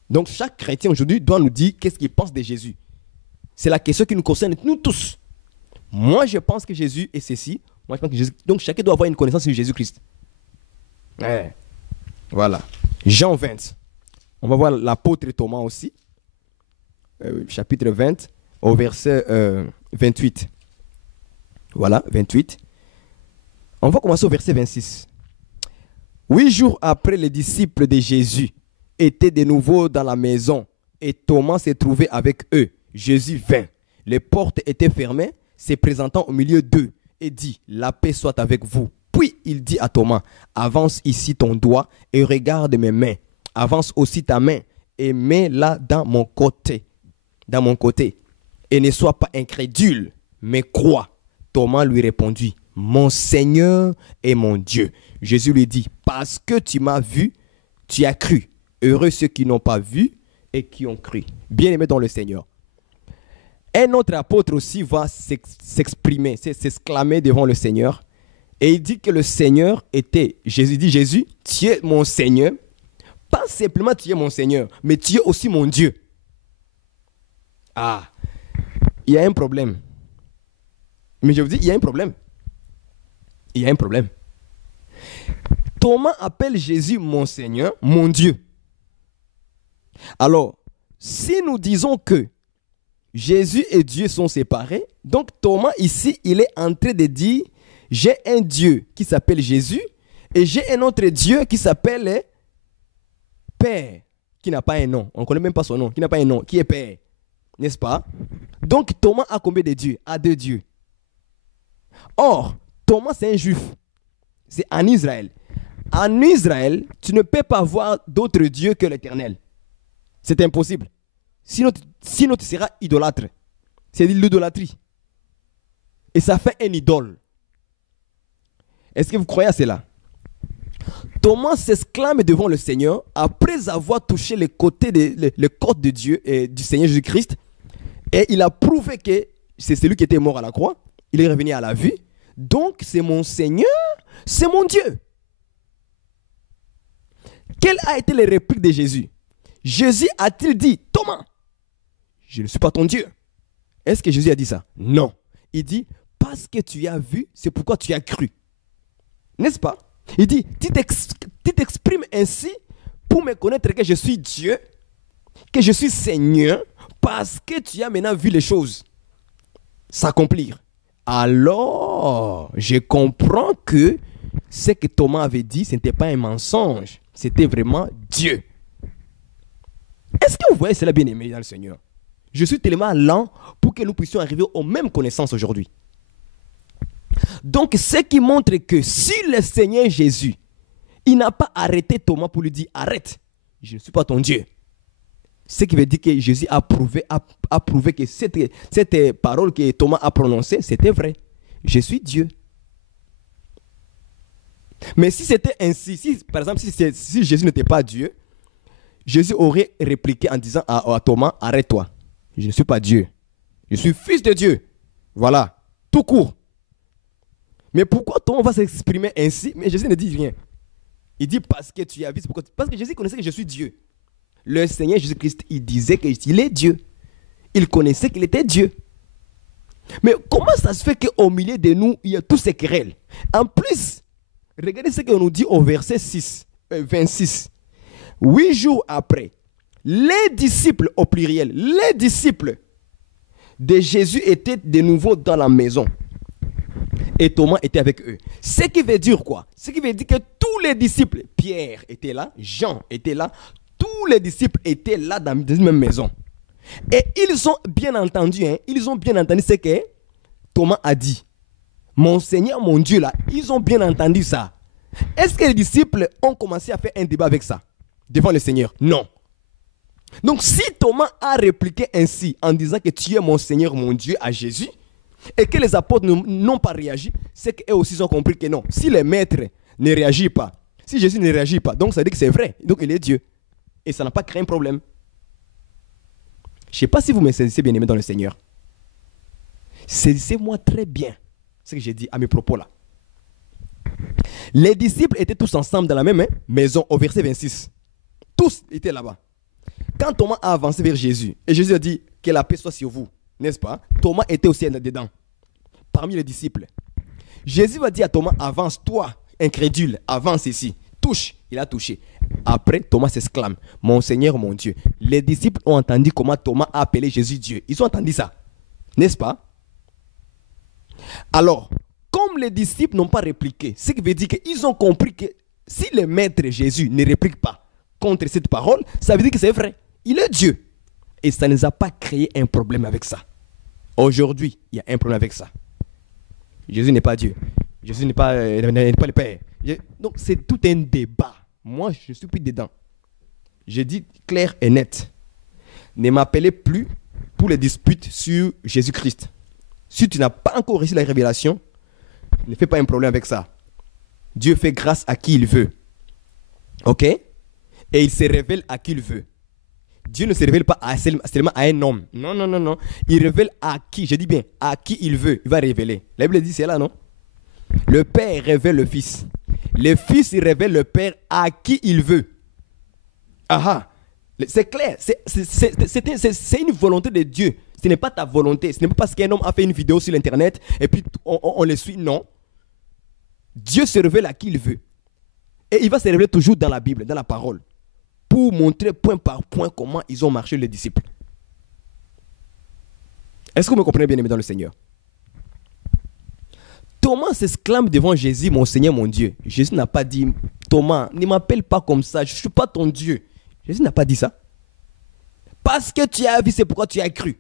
Donc, chaque chrétien aujourd'hui doit nous dire qu'est-ce qu'il pense de Jésus. C'est la question qui nous concerne, nous tous. Moi, je pense que Jésus est ceci. Moi, je pense que Jésus... Donc, chacun doit avoir une connaissance sur Jésus-Christ. Ouais. Voilà. Jean 20. On va voir l'apôtre Thomas aussi. Chapitre 20, au verset 28. Voilà, 28. On va commencer au verset 26. 8 jours après, les disciples de Jésus étaient de nouveau dans la maison et Thomas s'est trouvé avec eux. Jésus vint. Les portes étaient fermées, se présentant au milieu d'eux et dit, la paix soit avec vous. Puis il dit à Thomas, avance ici ton doigt et regarde mes mains. Avance aussi ta main et mets-la dans mon côté. Et ne sois pas incrédule, mais crois. Thomas lui répondit, mon Seigneur et mon Dieu. Jésus lui dit, parce que tu m'as vu, tu as cru. Heureux ceux qui n'ont pas vu et qui ont cru. Bien-aimés dans le Seigneur. Un autre apôtre aussi va s'exprimer, s'exclamer devant le Seigneur. Et il dit que le Seigneur était, Jésus dit, Jésus, tu es mon Seigneur. Pas simplement tu es mon Seigneur, mais tu es aussi mon Dieu. Ah, il y a un problème. Mais je vous dis, il y a un problème. Il y a un problème. Thomas appelle Jésus mon Seigneur, mon Dieu. Alors, si nous disons que Jésus et Dieu sont séparés, donc Thomas ici, il est en train de dire, j'ai un Dieu qui s'appelle Jésus et j'ai un autre Dieu qui s'appelle Père, qui n'a pas un nom. On ne connaît même pas son nom, qui n'a pas un nom, qui est Père. N'est-ce pas? Donc Thomas a combien de dieux? A 2 dieux. Or, Thomas c'est un juif. C'est en Israël. En Israël, tu ne peux pas avoir d'autre Dieu que l'Éternel. C'est impossible. Sinon, tu seras idolâtre. C'est l'idolâtrie. Et ça fait un idole. Est-ce que vous croyez à cela? Thomas s'exclame devant le Seigneur après avoir touché le corps de Dieu et du Seigneur Jésus-Christ. Et il a prouvé que c'est celui qui était mort à la croix. Il est revenu à la vie. Donc, c'est mon Seigneur, c'est mon Dieu. Quelle a été la réplique de Jésus? Jésus a-t-il dit, Thomas, je ne suis pas ton Dieu? Est-ce que Jésus a dit ça? Non. Il dit, parce que tu as vu, c'est pourquoi tu as cru. N'est-ce pas? Il dit, tu t'exprimes ainsi pour me connaître que je suis Dieu. que je suis Seigneur parce que tu as maintenant vu les choses s'accomplir. Alors, je comprends que ce que Thomas avait dit, ce n'était pas un mensonge. C'était vraiment Dieu. Est-ce que vous voyez cela, bien-aimé dans le Seigneur? Je suis tellement lent pour que nous puissions arriver aux mêmes connaissances aujourd'hui. Donc, ce qui montre que si le Seigneur Jésus, il n'a pas arrêté Thomas pour lui dire, arrête, je ne suis pas ton Dieu. Ce qui veut dire que Jésus a prouvé que cette parole que Thomas a prononcée, c'était vrai. Je suis Dieu. Mais si c'était ainsi, par exemple, si Jésus n'était pas Dieu, Jésus aurait répliqué en disant à Thomas, arrête-toi. Je ne suis pas Dieu. Je suis fils de Dieu. Voilà, tout court. Mais pourquoi Thomas va s'exprimer ainsi? Mais Jésus ne dit rien. Il dit parce que tu as vu. Parce que Jésus connaissait que je suis Dieu. Le Seigneur Jésus-Christ, il disait qu'il est Dieu. Il connaissait qu'il était Dieu. Mais comment ça se fait qu'au milieu de nous, il y a tous ces querelles? En plus, regardez ce qu'on nous dit au verset 26. 8 jours après, les disciples au pluriel, les disciples de Jésus étaient de nouveau dans la maison. Et Thomas était avec eux. Ce qui veut dire quoi? Ce qui veut dire que tous les disciples, Pierre était là, Jean était là, tous les disciples étaient là dans une même maison. Et ils ont bien entendu, ce que Thomas a dit. Mon Seigneur, mon Dieu, là, ils ont bien entendu ça. Est-ce que les disciples ont commencé à faire un débat avec ça devant le Seigneur? Non. Donc si Thomas a répliqué ainsi en disant que tu es mon Seigneur, mon Dieu à Jésus, et que les apôtres n'ont pas réagi, c'est qu'eux aussi ont compris que non. Si les maîtres ne réagissent pas, si Jésus ne réagit pas, donc ça veut dire que c'est vrai. Donc il est Dieu. Et ça n'a pas créé un problème. Je ne sais pas si vous me saisissez, bien aimé dans le Seigneur. Saisissez-moi très bien ce que j'ai dit à mes propos là. Les disciples étaient tous ensemble dans la même maison au verset 26. Tous étaient là-bas. Quand Thomas a avancé vers Jésus, et Jésus a dit que la paix soit sur vous, n'est-ce pas? Thomas était aussi dedans, parmi les disciples. Jésus va dire à Thomas, avance, toi, incrédule, avance ici. Touche, il a touché. Après, Thomas s'exclame, mon Seigneur, mon Dieu. Les disciples ont entendu comment Thomas a appelé Jésus Dieu. Ils ont entendu ça, n'est-ce pas? Alors, comme les disciples n'ont pas répliqué, ce qui veut dire qu'ils ont compris que si le maître Jésus ne réplique pas contre cette parole, ça veut dire que c'est vrai. Il est Dieu. Et ça ne nous a pas créé un problème avec ça. Aujourd'hui, il y a un problème avec ça. Jésus n'est pas Dieu. Jésus n'est pas le Père. Donc, c'est tout un débat. Moi, je ne suis plus dedans. Je dis clair et net. Ne m'appelez plus pour les disputes sur Jésus-Christ. Si tu n'as pas encore reçu la révélation, ne fais pas un problème avec ça. Dieu fait grâce à qui il veut. Ok? Et il se révèle à qui il veut. Dieu ne se révèle pas seulement à un homme. Non, non, non, non. Il révèle à qui, je dis bien, à qui il veut. Il va révéler. La Bible dit c'est là, non? Le Père révèle le Fils. Le Fils il révèle le Père à qui il veut. Ah, c'est clair. C'est une volonté de Dieu. Ce n'est pas ta volonté. Ce n'est pas parce qu'un homme a fait une vidéo sur l'internet et puis on le suit. Non. Dieu se révèle à qui il veut. Et il va se révéler toujours dans la Bible, dans la parole, pour montrer point par point comment ils ont marché les disciples. Est-ce que vous me comprenez bien, aimé dans le Seigneur? Thomas s'exclame devant Jésus, mon Seigneur, mon Dieu. Jésus n'a pas dit, Thomas, ne m'appelle pas comme ça, je ne suis pas ton Dieu. Jésus n'a pas dit ça. Parce que tu as vu, c'est pourquoi tu as cru.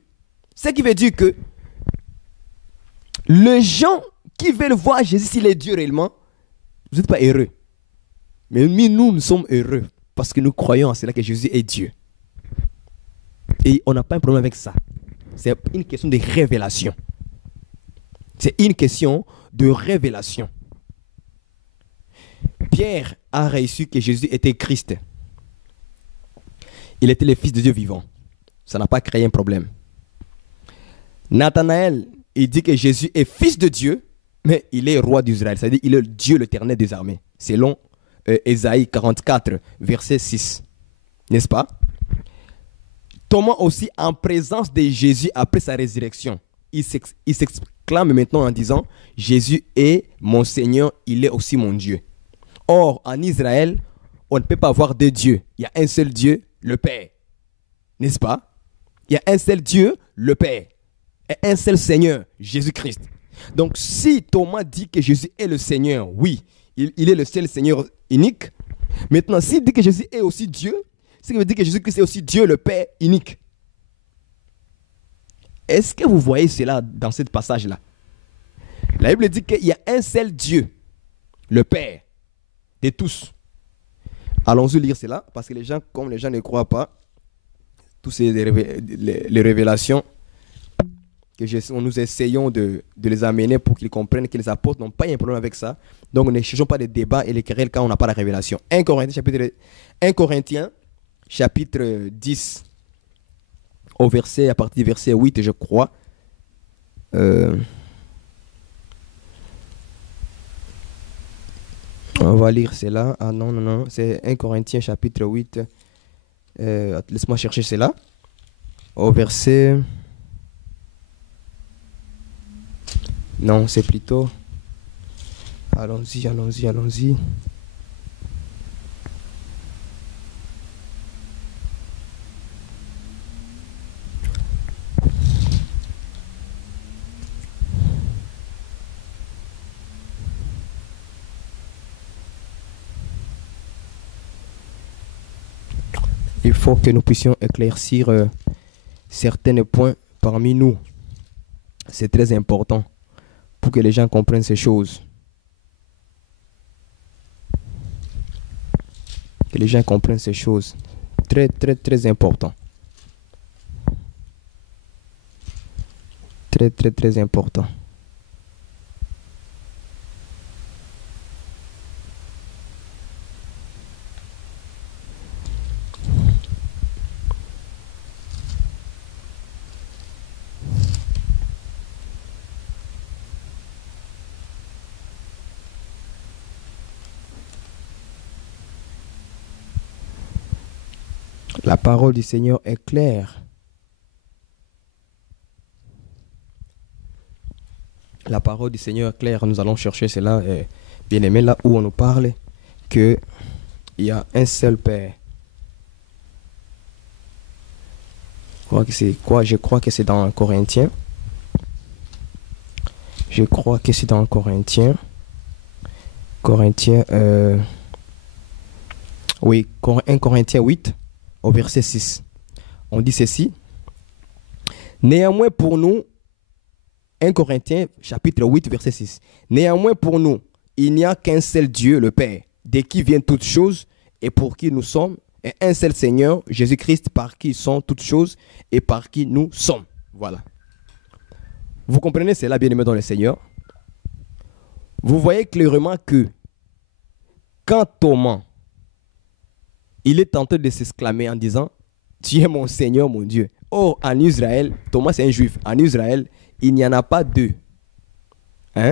Ce qui veut dire que les gens qui veulent voir Jésus s'il est Dieu réellement, vous n'êtes pas heureux. Mais nous sommes heureux parce que nous croyons en cela que Jésus est Dieu. Et on n'a pas un problème avec ça. C'est une question de révélation. C'est une question de révélation. Pierre a reçu que Jésus était Christ. Il était le Fils de Dieu vivant. Ça n'a pas créé un problème. Nathanaël, il dit que Jésus est Fils de Dieu, mais il est roi d'Israël. C'est-à-dire qu'il est Dieu l'Éternel des armées. Selon Ésaïe 44, verset 6. N'est-ce pas? Thomas aussi, en présence de Jésus après sa résurrection, il s'exclame maintenant en disant, Jésus est mon Seigneur, il est aussi mon Dieu. Or, en Israël, on ne peut pas avoir deux dieux. Il y a un seul Dieu, le Père. N'est-ce pas? Il y a un seul Dieu, le Père. Et un seul Seigneur, Jésus-Christ. Donc, si Thomas dit que Jésus est le Seigneur, oui, il est le seul Seigneur unique. Maintenant, s'il dit que Jésus est aussi Dieu, ce qui veut dire que Jésus-Christ est aussi Dieu, le Père unique. Est-ce que vous voyez cela dans ce passage-là? La Bible dit qu'il y a un seul Dieu, le Père de tous. Allons-y lire cela, parce que les gens, comme les gens ne croient pas, toutes les révélations que nous essayons de les amener pour qu'ils comprennent que les apôtres n'ont pas un problème avec ça. Donc ne cherchons pas de débats et les querelles quand on n'a pas la révélation. 1 Corinthiens chapitre 10, à partir du verset 8, je crois. On va lire cela. Ah non, c'est 1 Corinthiens chapitre 8. Laisse-moi chercher cela. Au verset... Non, c'est plutôt... Allons-y. Il faut que nous puissions éclaircir certains points parmi nous. C'est très important pour que les gens comprennent ces choses. Que les gens comprennent ces choses. Très, très, très important. Très, très, très important. La parole du Seigneur est claire. La parole du Seigneur est claire. Nous allons chercher cela, bien aimé, là où on nous parle qu'il y a un seul Père. Je crois que c'est dans Corinthiens. Oui, 1 Corinthiens 8. Au verset 6, on dit ceci. Néanmoins pour nous, 1 Corinthiens chapitre 8 verset 6. Néanmoins pour nous, il n'y a qu'un seul Dieu, le Père, de qui viennent toutes choses et pour qui nous sommes, et un seul Seigneur, Jésus-Christ, par qui sont toutes choses et par qui nous sommes. Voilà. Vous comprenez cela, bien-aimés dans le Seigneur? Vous voyez clairement que quand Thomas, il est tenté de s'exclamer en disant « Tu es mon Seigneur, mon Dieu ». Or, en Israël, Thomas c'est un juif. En Israël, il n'y en a pas deux.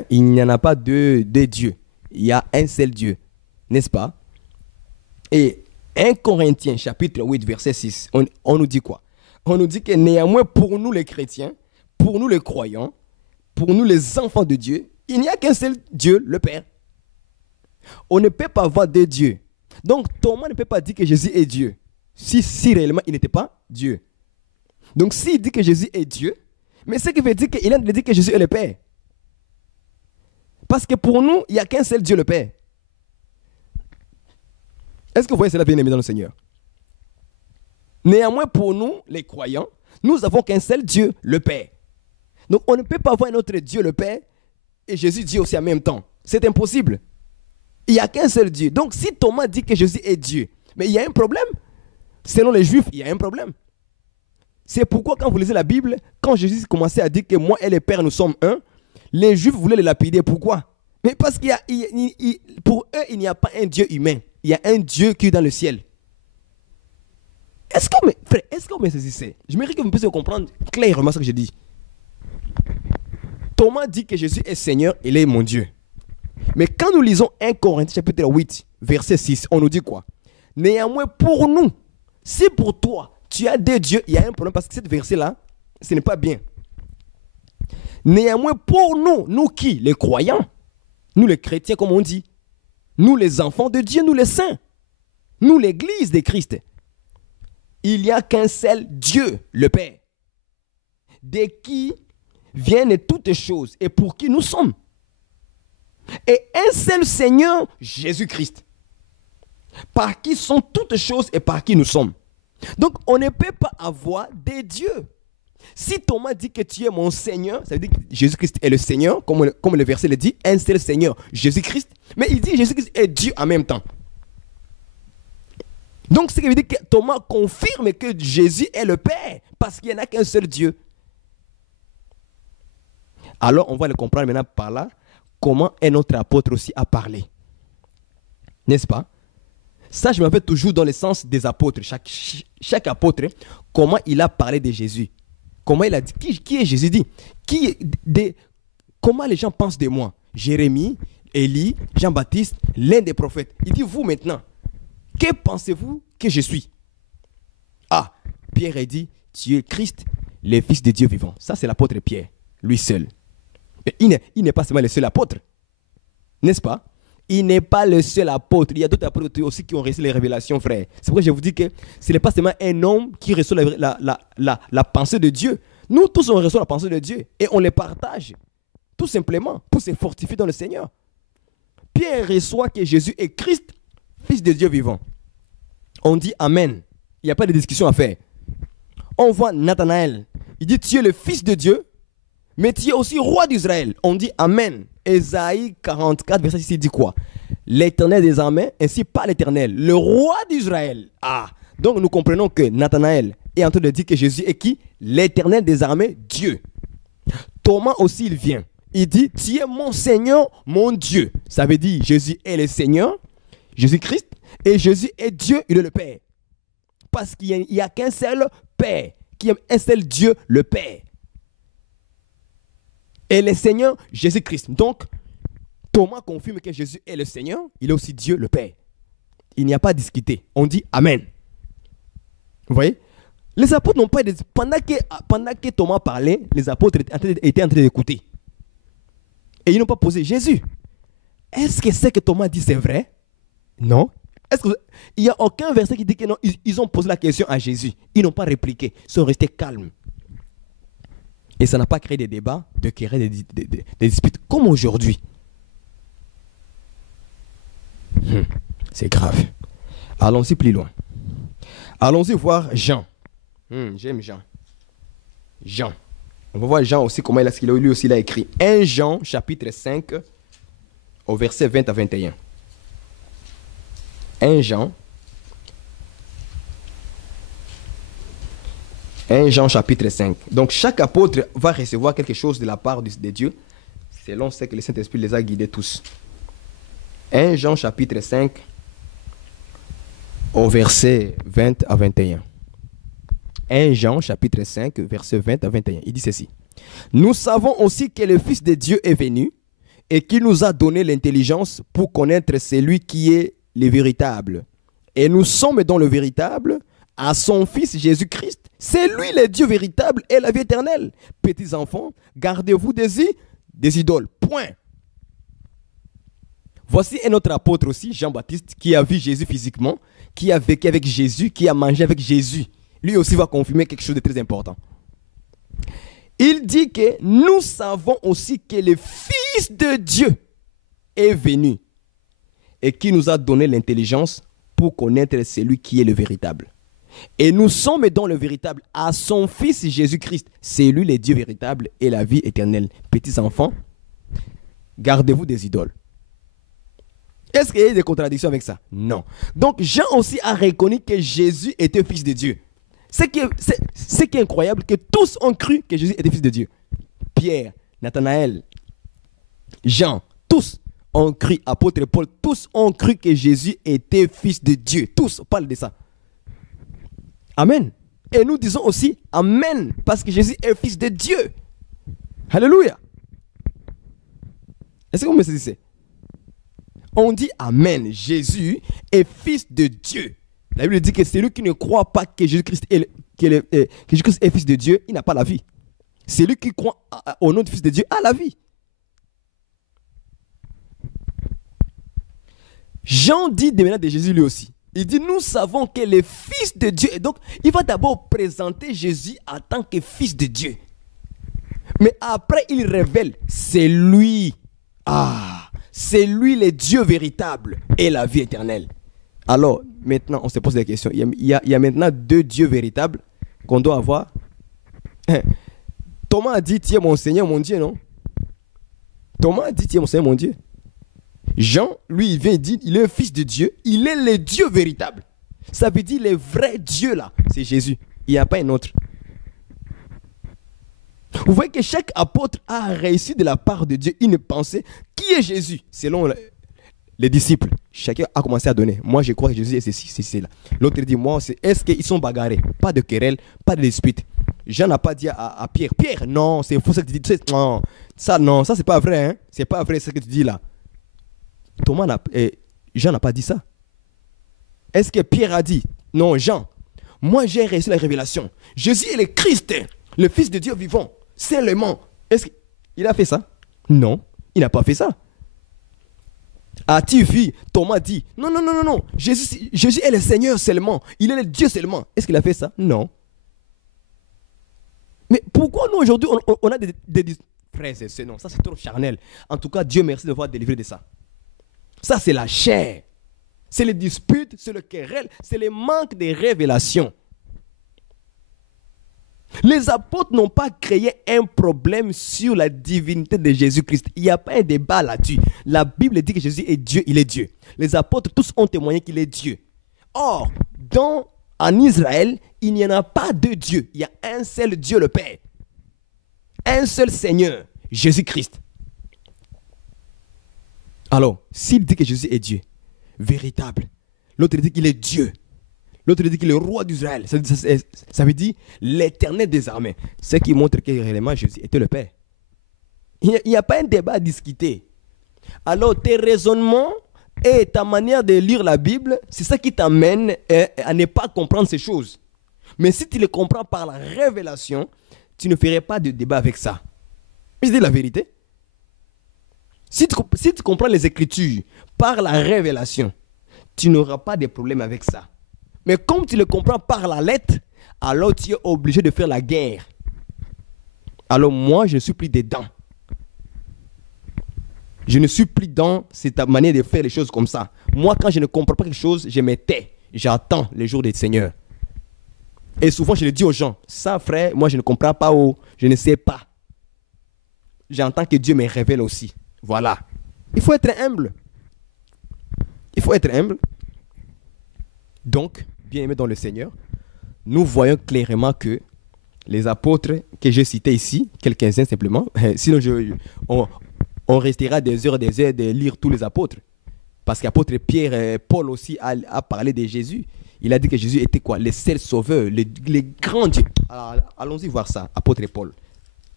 Il n'y en a pas deux dieux. Il y a un seul Dieu. N'est-ce pas? Et 1 Corinthiens chapitre 8 verset 6, on nous dit quoi? On nous dit que néanmoins pour nous les chrétiens, pour nous les croyants, pour nous les enfants de Dieu, il n'y a qu'un seul Dieu, le Père. On ne peut pas avoir deux dieux. Donc Thomas ne peut pas dire que Jésus est Dieu si réellement il n'était pas Dieu. Donc s'il dit que Jésus est Dieu, mais ce qui veut dire qu'il a dit que Jésus est le Père. Parce que pour nous, il n'y a qu'un seul Dieu, le Père. Est-ce que vous voyez cela, bien aimé dans le Seigneur? Néanmoins, pour nous, les croyants, nous n'avons qu'un seul Dieu, le Père. Donc on ne peut pas avoir un autre Dieu, le Père, et Jésus Dieu aussi en même temps. C'est impossible. Il n'y a qu'un seul Dieu. Donc si Thomas dit que Jésus est Dieu, mais il y a un problème. Selon les Juifs, il y a un problème. C'est pourquoi quand vous lisez la Bible, quand Jésus commençait à dire que moi et le Père nous sommes un, les Juifs voulaient le lapider. Pourquoi? Mais parce qu'il y a, pour eux, il n'y a pas un Dieu humain. Il y a un Dieu qui est dans le ciel. Est-ce que vous me saisissez? Je mérite que vous puissiez comprendre clairement ce que je dis. Thomas dit que Jésus est Seigneur, il est mon Dieu. Mais quand nous lisons 1 Corinthiens chapitre 8, verset 6, on nous dit quoi? Néanmoins, pour nous, si pour toi, tu as des dieux, il y a un problème parce que cette verset-là, ce n'est pas bien. Néanmoins, pour nous, nous qui? Les croyants, nous les chrétiens comme on dit, nous les enfants de Dieu, nous les saints, nous l'église de Christ. il n'y a qu'un seul Dieu, le Père, de qui viennent toutes choses et pour qui nous sommes. Et un seul Seigneur, Jésus-Christ, par qui sont toutes choses et par qui nous sommes. Donc, on ne peut pas avoir des dieux. Si Thomas dit que tu es mon Seigneur, ça veut dire que Jésus-Christ est le Seigneur, comme le verset le dit, un seul Seigneur, Jésus-Christ. Mais il dit que Jésus-Christ est Dieu en même temps. Donc, ce qui veut dire que Thomas confirme que Jésus est le Père, parce qu'il n'y en a qu'un seul Dieu. Alors, on va le comprendre maintenant par là, comment un autre apôtre aussi a parlé. N'est-ce pas? Ça, je me rappelle toujours dans le sens des apôtres. Chaque apôtre, comment il a parlé de Jésus. Comment il a dit, qui est Jésus dit? Comment les gens pensent de moi? Jérémie, Élie, Jean-Baptiste, l'un des prophètes. Il dit, vous maintenant, que pensez-vous que je suis? Ah, Pierre a dit, tu es Christ, le Fils de Dieu vivant. Ça, c'est l'apôtre Pierre, lui seul. Mais il n'est pas seulement le seul apôtre, n'est-ce pas? Il n'est pas le seul apôtre. Il y a d'autres apôtres aussi qui ont reçu les révélations, frère. C'est pourquoi je vous dis que ce n'est pas seulement un homme qui reçoit la pensée de Dieu. Nous tous, on reçoit la pensée de Dieu et on les partage, tout simplement, pour se fortifier dans le Seigneur. Pierre reçoit que Jésus est Christ, Fils de Dieu vivant. On dit Amen. Il n'y a pas de discussion à faire. On voit Nathanaël. Il dit, tu es le Fils de Dieu, mais tu es aussi roi d'Israël. On dit Amen. Ésaïe 44, verset 6, il dit quoi? L'Éternel des armées, ainsi par l'Éternel, le roi d'Israël. Ah, donc nous comprenons que Nathanaël est en train de dire que Jésus est qui? L'Éternel des armées, Dieu. Thomas aussi, il vient. Il dit, tu es mon Seigneur, mon Dieu. Ça veut dire, Jésus est le Seigneur, Jésus-Christ, et Jésus est Dieu, il est le Père. Parce qu'il n'y a qu'un seul Père, qui est un seul Dieu, le Père. Et le Seigneur, Jésus-Christ. Donc, Thomas confirme que Jésus est le Seigneur, il est aussi Dieu, le Père. Il n'y a pas à discuter. On dit Amen. Vous voyez? Les apôtres n'ont pas... Pendant que Thomas parlait, les apôtres étaient en train d'écouter. Et ils n'ont pas posé Jésus. Est-ce que ce que Thomas dit, c'est vrai? Non. Il n'y a aucun verset qui dit que non. Ils ont posé la question à Jésus. Ils n'ont pas répliqué. Ils sont restés calmes. Et ça n'a pas créé des débats, de querelles, des disputes, comme aujourd'hui. C'est grave. Allons-y plus loin. Allons-y voir Jean. J'aime Jean. Jean. On va voir Jean aussi, comment lui aussi l'a écrit. 1 Jean, chapitre 5, au verset 20 à 21. 1 Jean. 1 Jean chapitre 5. Donc chaque apôtre va recevoir quelque chose de la part de Dieu, selon ce que le Saint-Esprit les a guidés tous. 1 Jean chapitre 5, au verset 20 à 21. 1 Jean chapitre 5, verset 20 à 21. Il dit ceci. Nous savons aussi que le Fils de Dieu est venu et qu'il nous a donné l'intelligence pour connaître celui qui est le véritable. Et nous sommes dans le véritable à son Fils Jésus-Christ. C'est lui le Dieu véritable et la vie éternelle. Petits enfants, gardez-vous des idoles. Point. Voici un autre apôtre aussi, Jean-Baptiste, qui a vu Jésus physiquement, qui a vécu avec Jésus, qui a mangé avec Jésus. Lui aussi va confirmer quelque chose de très important. Il dit que nous savons aussi que le Fils de Dieu est venu et qui nous a donné l'intelligence pour connaître celui qui est le véritable. Et nous sommes dans le véritable à son Fils Jésus-Christ. C'est lui le Dieu véritable et la vie éternelle. Petits enfants, gardez-vous des idoles. Est-ce qu'il y a des contradictions avec ça? Non. Donc Jean aussi a reconnu que Jésus était Fils de Dieu. Ce qui est incroyable, que tous ont cru que Jésus était Fils de Dieu. Pierre, Nathanaël, Jean, tous ont cru, apôtre Paul, tous ont cru que Jésus était Fils de Dieu. Tous parlent de ça. Amen. Et nous disons aussi Amen, parce que Jésus est Fils de Dieu. Alléluia. Est-ce que vous me saisissez? On dit Amen. Jésus est Fils de Dieu. La Bible dit que celui qui ne croit pas que Jésus-Christ est Fils de Dieu, il n'a pas la vie. Celui qui croit au nom du Fils de Dieu a la vie. Jean dit de Jésus lui aussi. Il dit, nous savons que le Fils de Dieu. Et donc, il va d'abord présenter Jésus en tant que Fils de Dieu. Mais après, il révèle, c'est lui. Ah, c'est lui le Dieu véritable et la vie éternelle. Alors, maintenant, on se pose des questions. Il y a maintenant deux dieux véritables qu'on doit avoir. Thomas a dit, tu es mon Seigneur, mon Dieu, non? Thomas a dit, tu es mon Seigneur, mon Dieu. Jean, lui, il vient et dit, il est le Fils de Dieu, il est le Dieu véritable. Ça veut dire le vrai Dieu là, c'est Jésus. Il n'y a pas un autre. Vous voyez que chaque apôtre a réussi de la part de Dieu une pensée. Qui est Jésus? Selon les disciples. Chacun a commencé à donner. Moi, je crois que Jésus est ceci, c'est là. L'autre dit, moi, est-ce qu'ils sont bagarrés? Pas de querelle, pas de dispute. Jean n'a pas dit à Pierre, Pierre, non, c'est faux ce que tu dis. Non, ça c'est pas vrai. Hein? C'est pas vrai ce que tu dis là. Jean n'a pas dit ça. Est-ce que Pierre a dit, non, Jean, moi j'ai reçu la révélation. Jésus est le Christ, le Fils de Dieu vivant, seulement. Est-ce qu'il a fait ça? Non, il n'a pas fait ça. As-tu vu? Thomas dit, non, Jésus est le Seigneur seulement, il est le Dieu seulement. Est-ce qu'il a fait ça? Non. Mais pourquoi nous aujourd'hui on a des frères et sœurs? Non, ça c'est trop charnel. En tout cas, Dieu merci de voir délivrer de ça. Ça, c'est la chair. C'est les disputes, c'est le querelle, c'est le manque de révélation. Les apôtres n'ont pas créé un problème sur la divinité de Jésus-Christ. Il n'y a pas un débat là-dessus. La Bible dit que Jésus est Dieu, il est Dieu. Les apôtres tous ont témoigné qu'il est Dieu. Or, en Israël, il n'y en a pas deux dieux. Il y a un seul Dieu, le Père. Un seul Seigneur, Jésus-Christ. Alors, s'il dit que Jésus est Dieu, véritable, l'autre dit qu'il est Dieu, l'autre dit qu'il est roi d'Israël, ça veut dire l'éternel des armées. Ce qui montre que réellement Jésus était le Père. Il n'y a pas un débat à discuter. Alors, tes raisonnements et ta manière de lire la Bible, c'est ça qui t'amène à ne pas comprendre ces choses. Mais si tu les comprends par la révélation, tu ne ferais pas de débat avec ça. Je dis la vérité. Si tu comprends les Écritures par la révélation, tu n'auras pas de problème avec ça. Mais comme tu le comprends par la lettre, alors tu es obligé de faire la guerre. Alors moi, je ne suis plus dedans. Je ne suis plus dans cette manière de faire les choses comme ça. Moi, quand je ne comprends pas quelque chose, je me tais. J'attends le jour du Seigneur. Et souvent, je le dis aux gens, ça frère, moi je ne comprends pas, je ne sais pas. J'entends que Dieu me révèle aussi. Voilà. Il faut être humble. Il faut être humble. Donc, bien aimé dans le Seigneur, nous voyons clairement que les apôtres que j'ai cités ici, quelques-uns simplement, sinon on restera des heures de lire tous les apôtres. Parce qu'apôtre Pierre, Paul aussi a parlé de Jésus. Il a dit que Jésus était quoi? Le seul sauveur, le grand Dieu. Allons-y voir ça, apôtre Paul,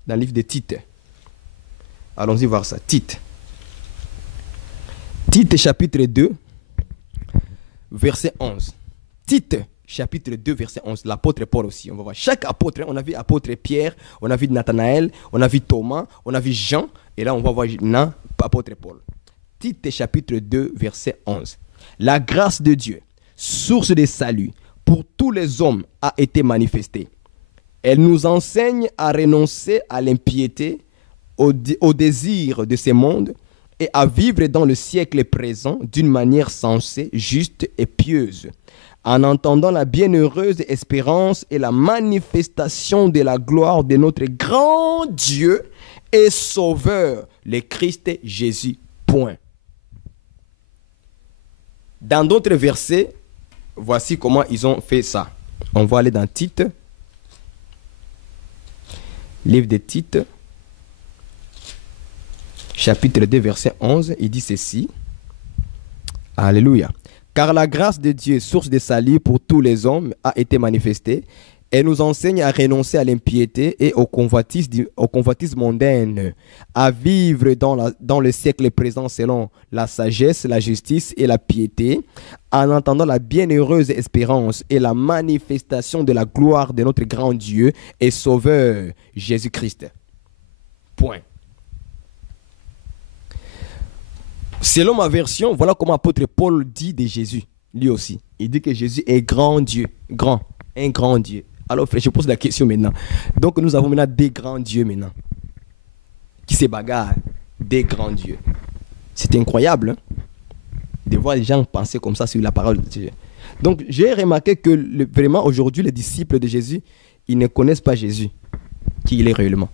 dans le livre de Tite. Allons-y voir ça, Tite. Tite chapitre 2, verset 11. Tite chapitre 2, verset 11. L'apôtre Paul aussi. On va voir chaque apôtre. On a vu apôtre Pierre, on a vu Nathanaël, on a vu Thomas, on a vu Jean. Et là, on va voir apôtre Paul. Tite chapitre 2, verset 11. La grâce de Dieu, source de salut pour tous les hommes, a été manifestée. Elle nous enseigne à renoncer à l'impiété, au désir de ce monde et à vivre dans le siècle présent d'une manière sensée, juste et pieuse, en entendant la bienheureuse espérance et la manifestation de la gloire de notre grand Dieu et Sauveur, le Christ Jésus. Point. Dans d'autres versets, voici comment ils ont fait ça. On va aller dans Tite, livre de Tite, chapitre 2, verset 11, il dit ceci. Alléluia. Car la grâce de Dieu, source de salut pour tous les hommes, a été manifestée. Elle nous enseigne à renoncer à l'impiété et au convoitisme mondain, à vivre dans le siècle présent selon la sagesse, la justice et la piété, en entendant la bienheureuse espérance et la manifestation de la gloire de notre grand Dieu et Sauveur, Jésus-Christ. Point. Selon ma version, voilà comment apôtre Paul dit de Jésus. lui aussi. Il dit que Jésus est grand Dieu, grand, un grand Dieu. Alors frère, je pose la question maintenant. Donc nous avons maintenant des grands dieux maintenant, qui se bagarrent, des grands dieux. C'est incroyable, hein, de voir les gens penser comme ça sur la parole de Dieu. Donc j'ai remarqué que vraiment aujourd'hui les disciples de Jésus, ils ne connaissent pas Jésus, qui il est réellement.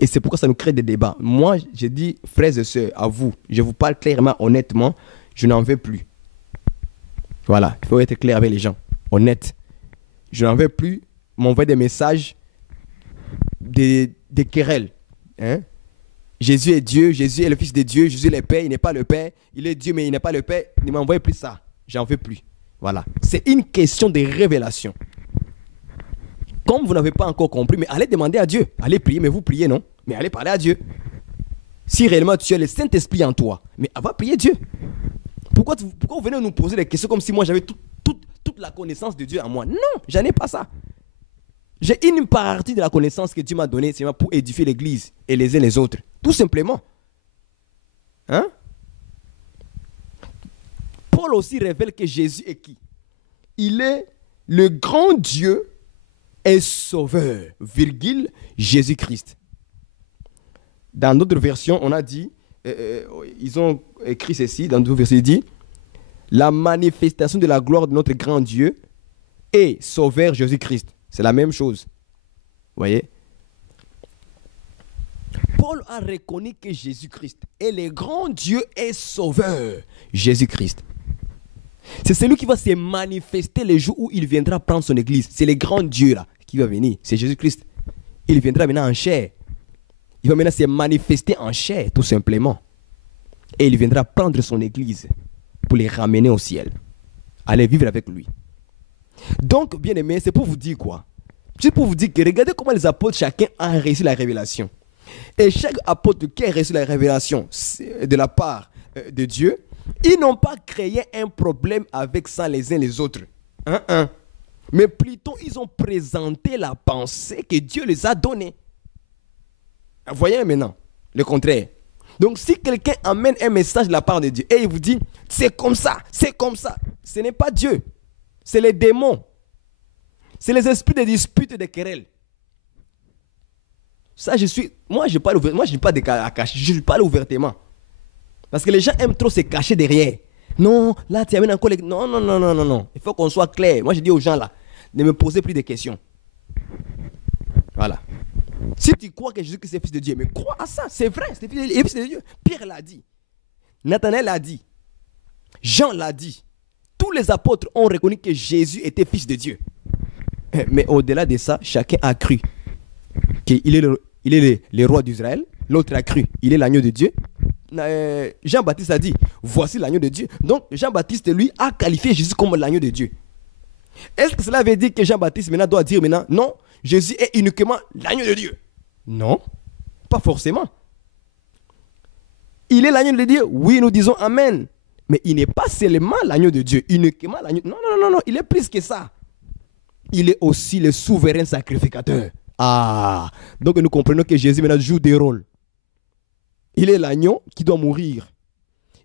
Et c'est pourquoi ça nous crée des débats. Moi, je dis, frères et sœurs, à vous, je vous parle clairement, honnêtement, je n'en veux plus. Voilà, il faut être clair avec les gens, honnête. Je n'en veux plus m'envoyer des messages, des querelles. Hein? Jésus est Dieu, Jésus est le Fils de Dieu, Jésus est le Père, il n'est pas le Père. Il est Dieu, mais il n'est pas le Père. Ne m'envoyez plus ça. J'en veux plus. Voilà. C'est une question de révélation. Comme vous n'avez pas encore compris, mais allez demander à Dieu. Allez prier, mais vous priez, non? Mais allez parler à Dieu. Si réellement tu as le Saint-Esprit en toi, mais va prier Dieu. Pourquoi vous venez nous poser des questions comme si moi j'avais toute la connaissance de Dieu en moi? Non, je n'ai pas ça. J'ai une partie de la connaissance que Dieu m'a donnée, c'est pour édifier l'Église et les uns les autres. Tout simplement. Hein? Paul aussi révèle que Jésus est qui? Il est le grand Dieu et sauveur, virgule, Jésus-Christ. Dans d'autres versions, on a dit, ils ont écrit ceci, dans d'autres versions, il dit, la manifestation de la gloire de notre grand Dieu et sauveur Jésus-Christ. C'est la même chose. Vous voyez? Paul a reconnu que Jésus-Christ est le grand Dieu et sauveur Jésus-Christ. C'est celui qui va se manifester le jour où il viendra prendre son église. C'est le grand Dieu là qui va venir. C'est Jésus-Christ. Il viendra maintenant en chair. Il va maintenant se manifester en chair, tout simplement. Et il viendra prendre son église pour les ramener au ciel. Aller vivre avec lui. Donc, bien aimé, c'est pour vous dire quoi? C'est pour vous dire que regardez comment les apôtres, chacun a reçu la révélation. Et chaque apôtre qui a reçu la révélation de la part de Dieu, ils n'ont pas créé un problème avec ça les uns les autres. Mais plutôt, ils ont présenté la pensée que Dieu les a donnée. Voyez maintenant le contraire. Donc, si quelqu'un amène un message de la part de Dieu et il vous dit, c'est comme ça, ce n'est pas Dieu. C'est les démons. C'est les esprits de disputes et de querelles. Ça, moi, je parle ouvertement. Moi, je ne dis pas à cacher. Je parle ouvertement. Parce que les gens aiment trop se cacher derrière. Non, là, tu amènes encore les... Non. Il faut qu'on soit clair. Moi, je dis aux gens là, ne me posez plus de questions. Voilà. Si tu crois que Jésus-Christ est fils de Dieu, mais crois à ça. C'est vrai, c'est fils de Dieu. Pierre l'a dit. Nathanaël l'a dit. Jean l'a dit. Tous les apôtres ont reconnu que Jésus était fils de Dieu. Mais au-delà de ça, chacun a cru qu'il est le roi d'Israël. L'autre a cru, il est l'agneau de Dieu. Jean-Baptiste a dit, voici l'agneau de Dieu. Donc Jean-Baptiste, lui, a qualifié Jésus comme l'agneau de Dieu. Est-ce que cela veut dire que Jean-Baptiste maintenant doit dire maintenant, non, Jésus est uniquement l'agneau de Dieu? Non, pas forcément. Il est l'agneau de Dieu? Oui, nous disons Amen. Mais il n'est pas seulement l'agneau de Dieu, uniquement l'agneau. Non, il est plus que ça. Il est aussi le souverain sacrificateur. Ah, donc nous comprenons que Jésus maintenant joue des rôles. Il est l'agneau qui doit mourir.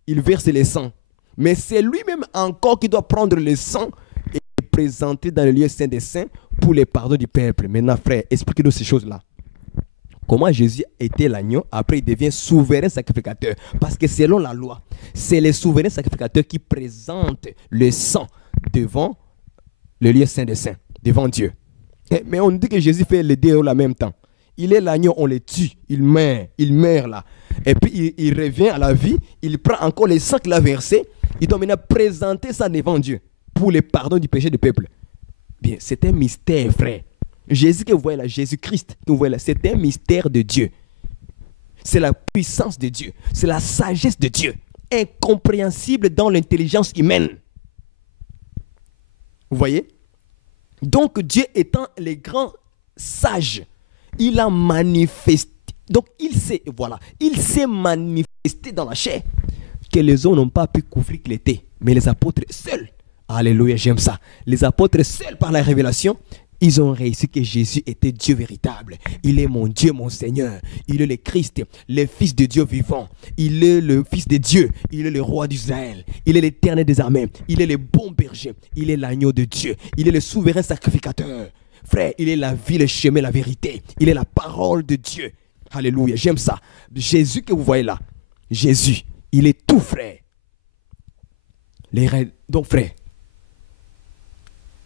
Il verse le sang. Mais c'est lui-même encore qui doit prendre le sang et le présenter dans le lieu saint des saints pour le pardon du peuple. Maintenant, frère, expliquez-nous ces choses-là. Comment Jésus était l'agneau, après il devient souverain sacrificateur. Parce que selon la loi, c'est le souverain sacrificateur qui présente le sang devant le lieu saint des saints, devant Dieu. Mais on dit que Jésus fait les deux rôles en même temps. Il est l'agneau, on le tue, il meurt là. Et puis il revient à la vie, il prend encore le sang qu'il a versé, il doit maintenant présenter ça devant Dieu pour le pardon du péché du peuple. Bien, c'est un mystère, frère. Jésus que vous voyez là, Jésus-Christ que vous voyez là, c'est un mystère de Dieu. C'est la puissance de Dieu, c'est la sagesse de Dieu, incompréhensible dans l'intelligence humaine. Vous voyez? Donc Dieu étant le grand sage, il a manifesté. Donc il s'est manifesté dans la chair que les hommes n'ont pas pu couvrir qu'il était. Mais les apôtres seuls, alléluia, j'aime ça. Les apôtres seuls par la révélation Ils ont réussi que Jésus était Dieu véritable. Il est mon Dieu, mon Seigneur. Il est le Christ, le Fils de Dieu vivant. Il est le Fils de Dieu. Il est le roi d'Israël. Il est l'Éternel des armées. Il est le bon berger. Il est l'agneau de Dieu. Il est le souverain sacrificateur. Frère, il est la vie, le chemin, la vérité. Il est la parole de Dieu. Alléluia, j'aime ça. Jésus que vous voyez là, Jésus, il est tout, frère. Donc, frère,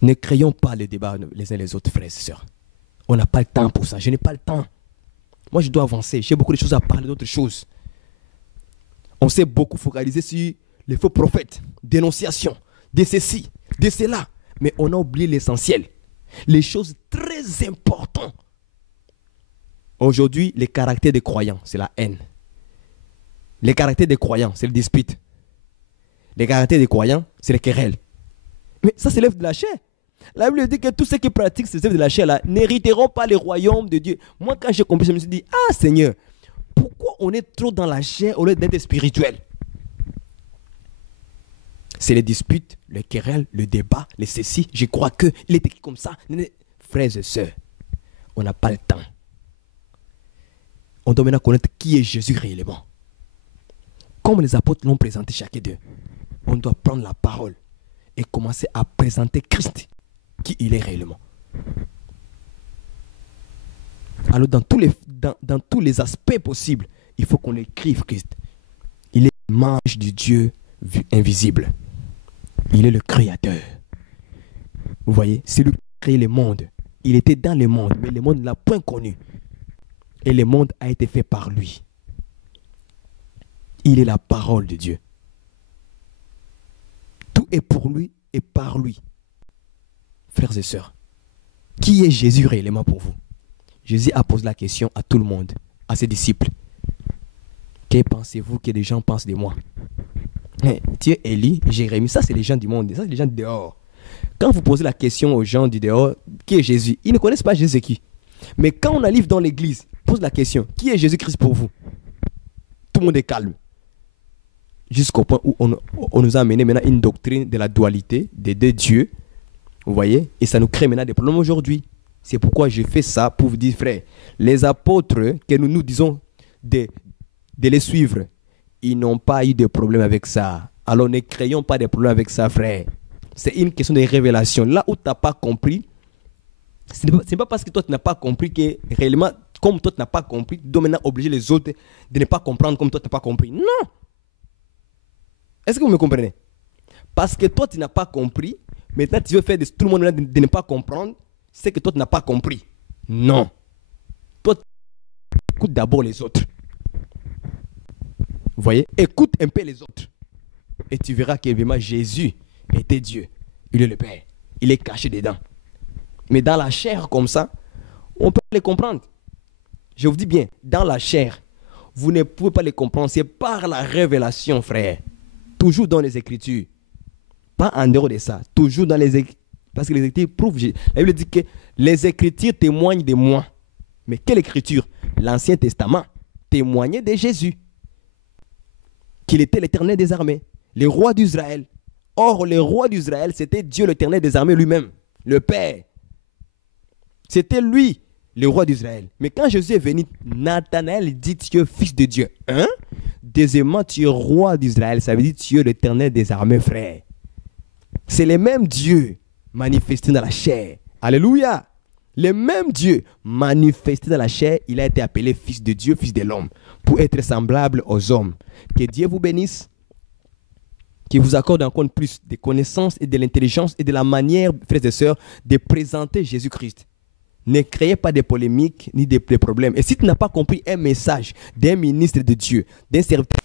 ne créons pas les débats les uns les autres, frères et sœurs. On n'a pas le temps pour ça. Je n'ai pas le temps. Moi, je dois avancer. J'ai beaucoup de choses à parler d'autres choses. On s'est beaucoup focalisé sur les faux prophètes, dénonciation, de ceci, de cela. Mais on a oublié l'essentiel. Les choses très importantes. Aujourd'hui, les caractères des croyants, c'est la haine. Les caractères des croyants, c'est le dispute. Les caractères des croyants, c'est les querelles. Mais ça, c'est l'œuvre de la chair. La Bible dit que tous ceux qui pratiquent ces œuvres de la chair là n'hériteront pas le royaume de Dieu. Moi, quand j'ai compris, je me suis dit, ah Seigneur, pourquoi on est trop dans la chair au lieu d'être spirituel? C'est les disputes, les querelles, le débat, les ceci. Je crois que il est écrit comme ça. Frères et sœurs, on n'a pas le temps. On doit maintenant connaître qui est Jésus réellement. Comme les apôtres l'ont présenté chacun d'eux, on doit prendre la parole et commencer à présenter Christ, qui il est réellement. Alors dans tous les aspects possibles, il faut qu'on écrive Christ. Il est l'image du Dieu invisible. Il est le créateur. Vous voyez, c'est lui qui a créé le monde. Il était dans le monde, mais le monde ne l'a point connu. Et le monde a été fait par lui. Il est la parole de Dieu. Tout est pour lui et par lui. Frères et sœurs, qui est Jésus réellement pour vous? Jésus a posé la question à tout le monde, à ses disciples. Que pensez-vous que les gens pensent de moi? Dieu, Élie, Jérémie, ça c'est les gens du monde, ça c'est les gens de dehors. Quand vous posez la question aux gens du dehors, qui est Jésus? Ils ne connaissent pas Jésus qui. Mais quand on arrive dans l'église, pose la question, qui est Jésus-Christ pour vous? Tout le monde est calme. Jusqu'au point où on nous a amené maintenant une doctrine de la dualité des deux dieux. Vous voyez? Et ça nous crée maintenant des problèmes aujourd'hui. C'est pourquoi je fais ça pour vous dire, frère, les apôtres que nous disons de les suivre, ils n'ont pas eu de problème avec ça. Alors ne créons pas de problèmes avec ça, frère. C'est une question de révélation. Là où tu n'as pas compris, ce n'est pas parce que toi tu n'as pas compris que réellement, comme toi tu n'as pas compris, tu dois maintenant obliger les autres de ne pas comprendre comme toi tu n'as pas compris. Non! Est-ce que vous me comprenez? Parce que toi tu n'as pas compris, maintenant tu veux faire de tout le monde de ne pas comprendre, c'est que toi tu n'as pas compris. Non! Toi, écoute d'abord les autres. Vous voyez? Écoute un peu les autres. Et tu verras qu'évidemment Jésus était Dieu. Il est le Père. Il est caché dedans. Mais dans la chair comme ça, on peut les comprendre. Je vous dis bien, dans la chair, vous ne pouvez pas les comprendre. C'est par la révélation, frère. Toujours dans les Écritures. Pas en dehors de ça. Toujours dans les Écritures. Parce que les Écritures prouvent. La Bible dit que les Écritures témoignent de moi. Mais quelle Écriture? L'Ancien Testament témoignait de Jésus. Qu'il était l'Éternel des armées. Le roi d'Israël. Or, le roi d'Israël, c'était Dieu l'Éternel des armées lui-même. Le Père. C'était lui, le roi d'Israël. Mais quand Jésus est venu, Nathanaël dit tu es fils de Dieu. Hein? Deuxièmement, tu es roi d'Israël. Ça veut dire tu es l'Éternel des armées, frère. C'est le même Dieu manifesté dans la chair. Alléluia. Le même Dieu manifesté dans la chair, il a été appelé fils de Dieu, fils de l'homme, pour être semblable aux hommes. Que Dieu vous bénisse, qu'il vous accorde encore plus de connaissances et de l'intelligence et de la manière, frères et sœurs, de présenter Jésus-Christ. Ne créez pas de polémiques ni de problèmes. Et si tu n'as pas compris un message d'un ministre de Dieu, d'un serviteur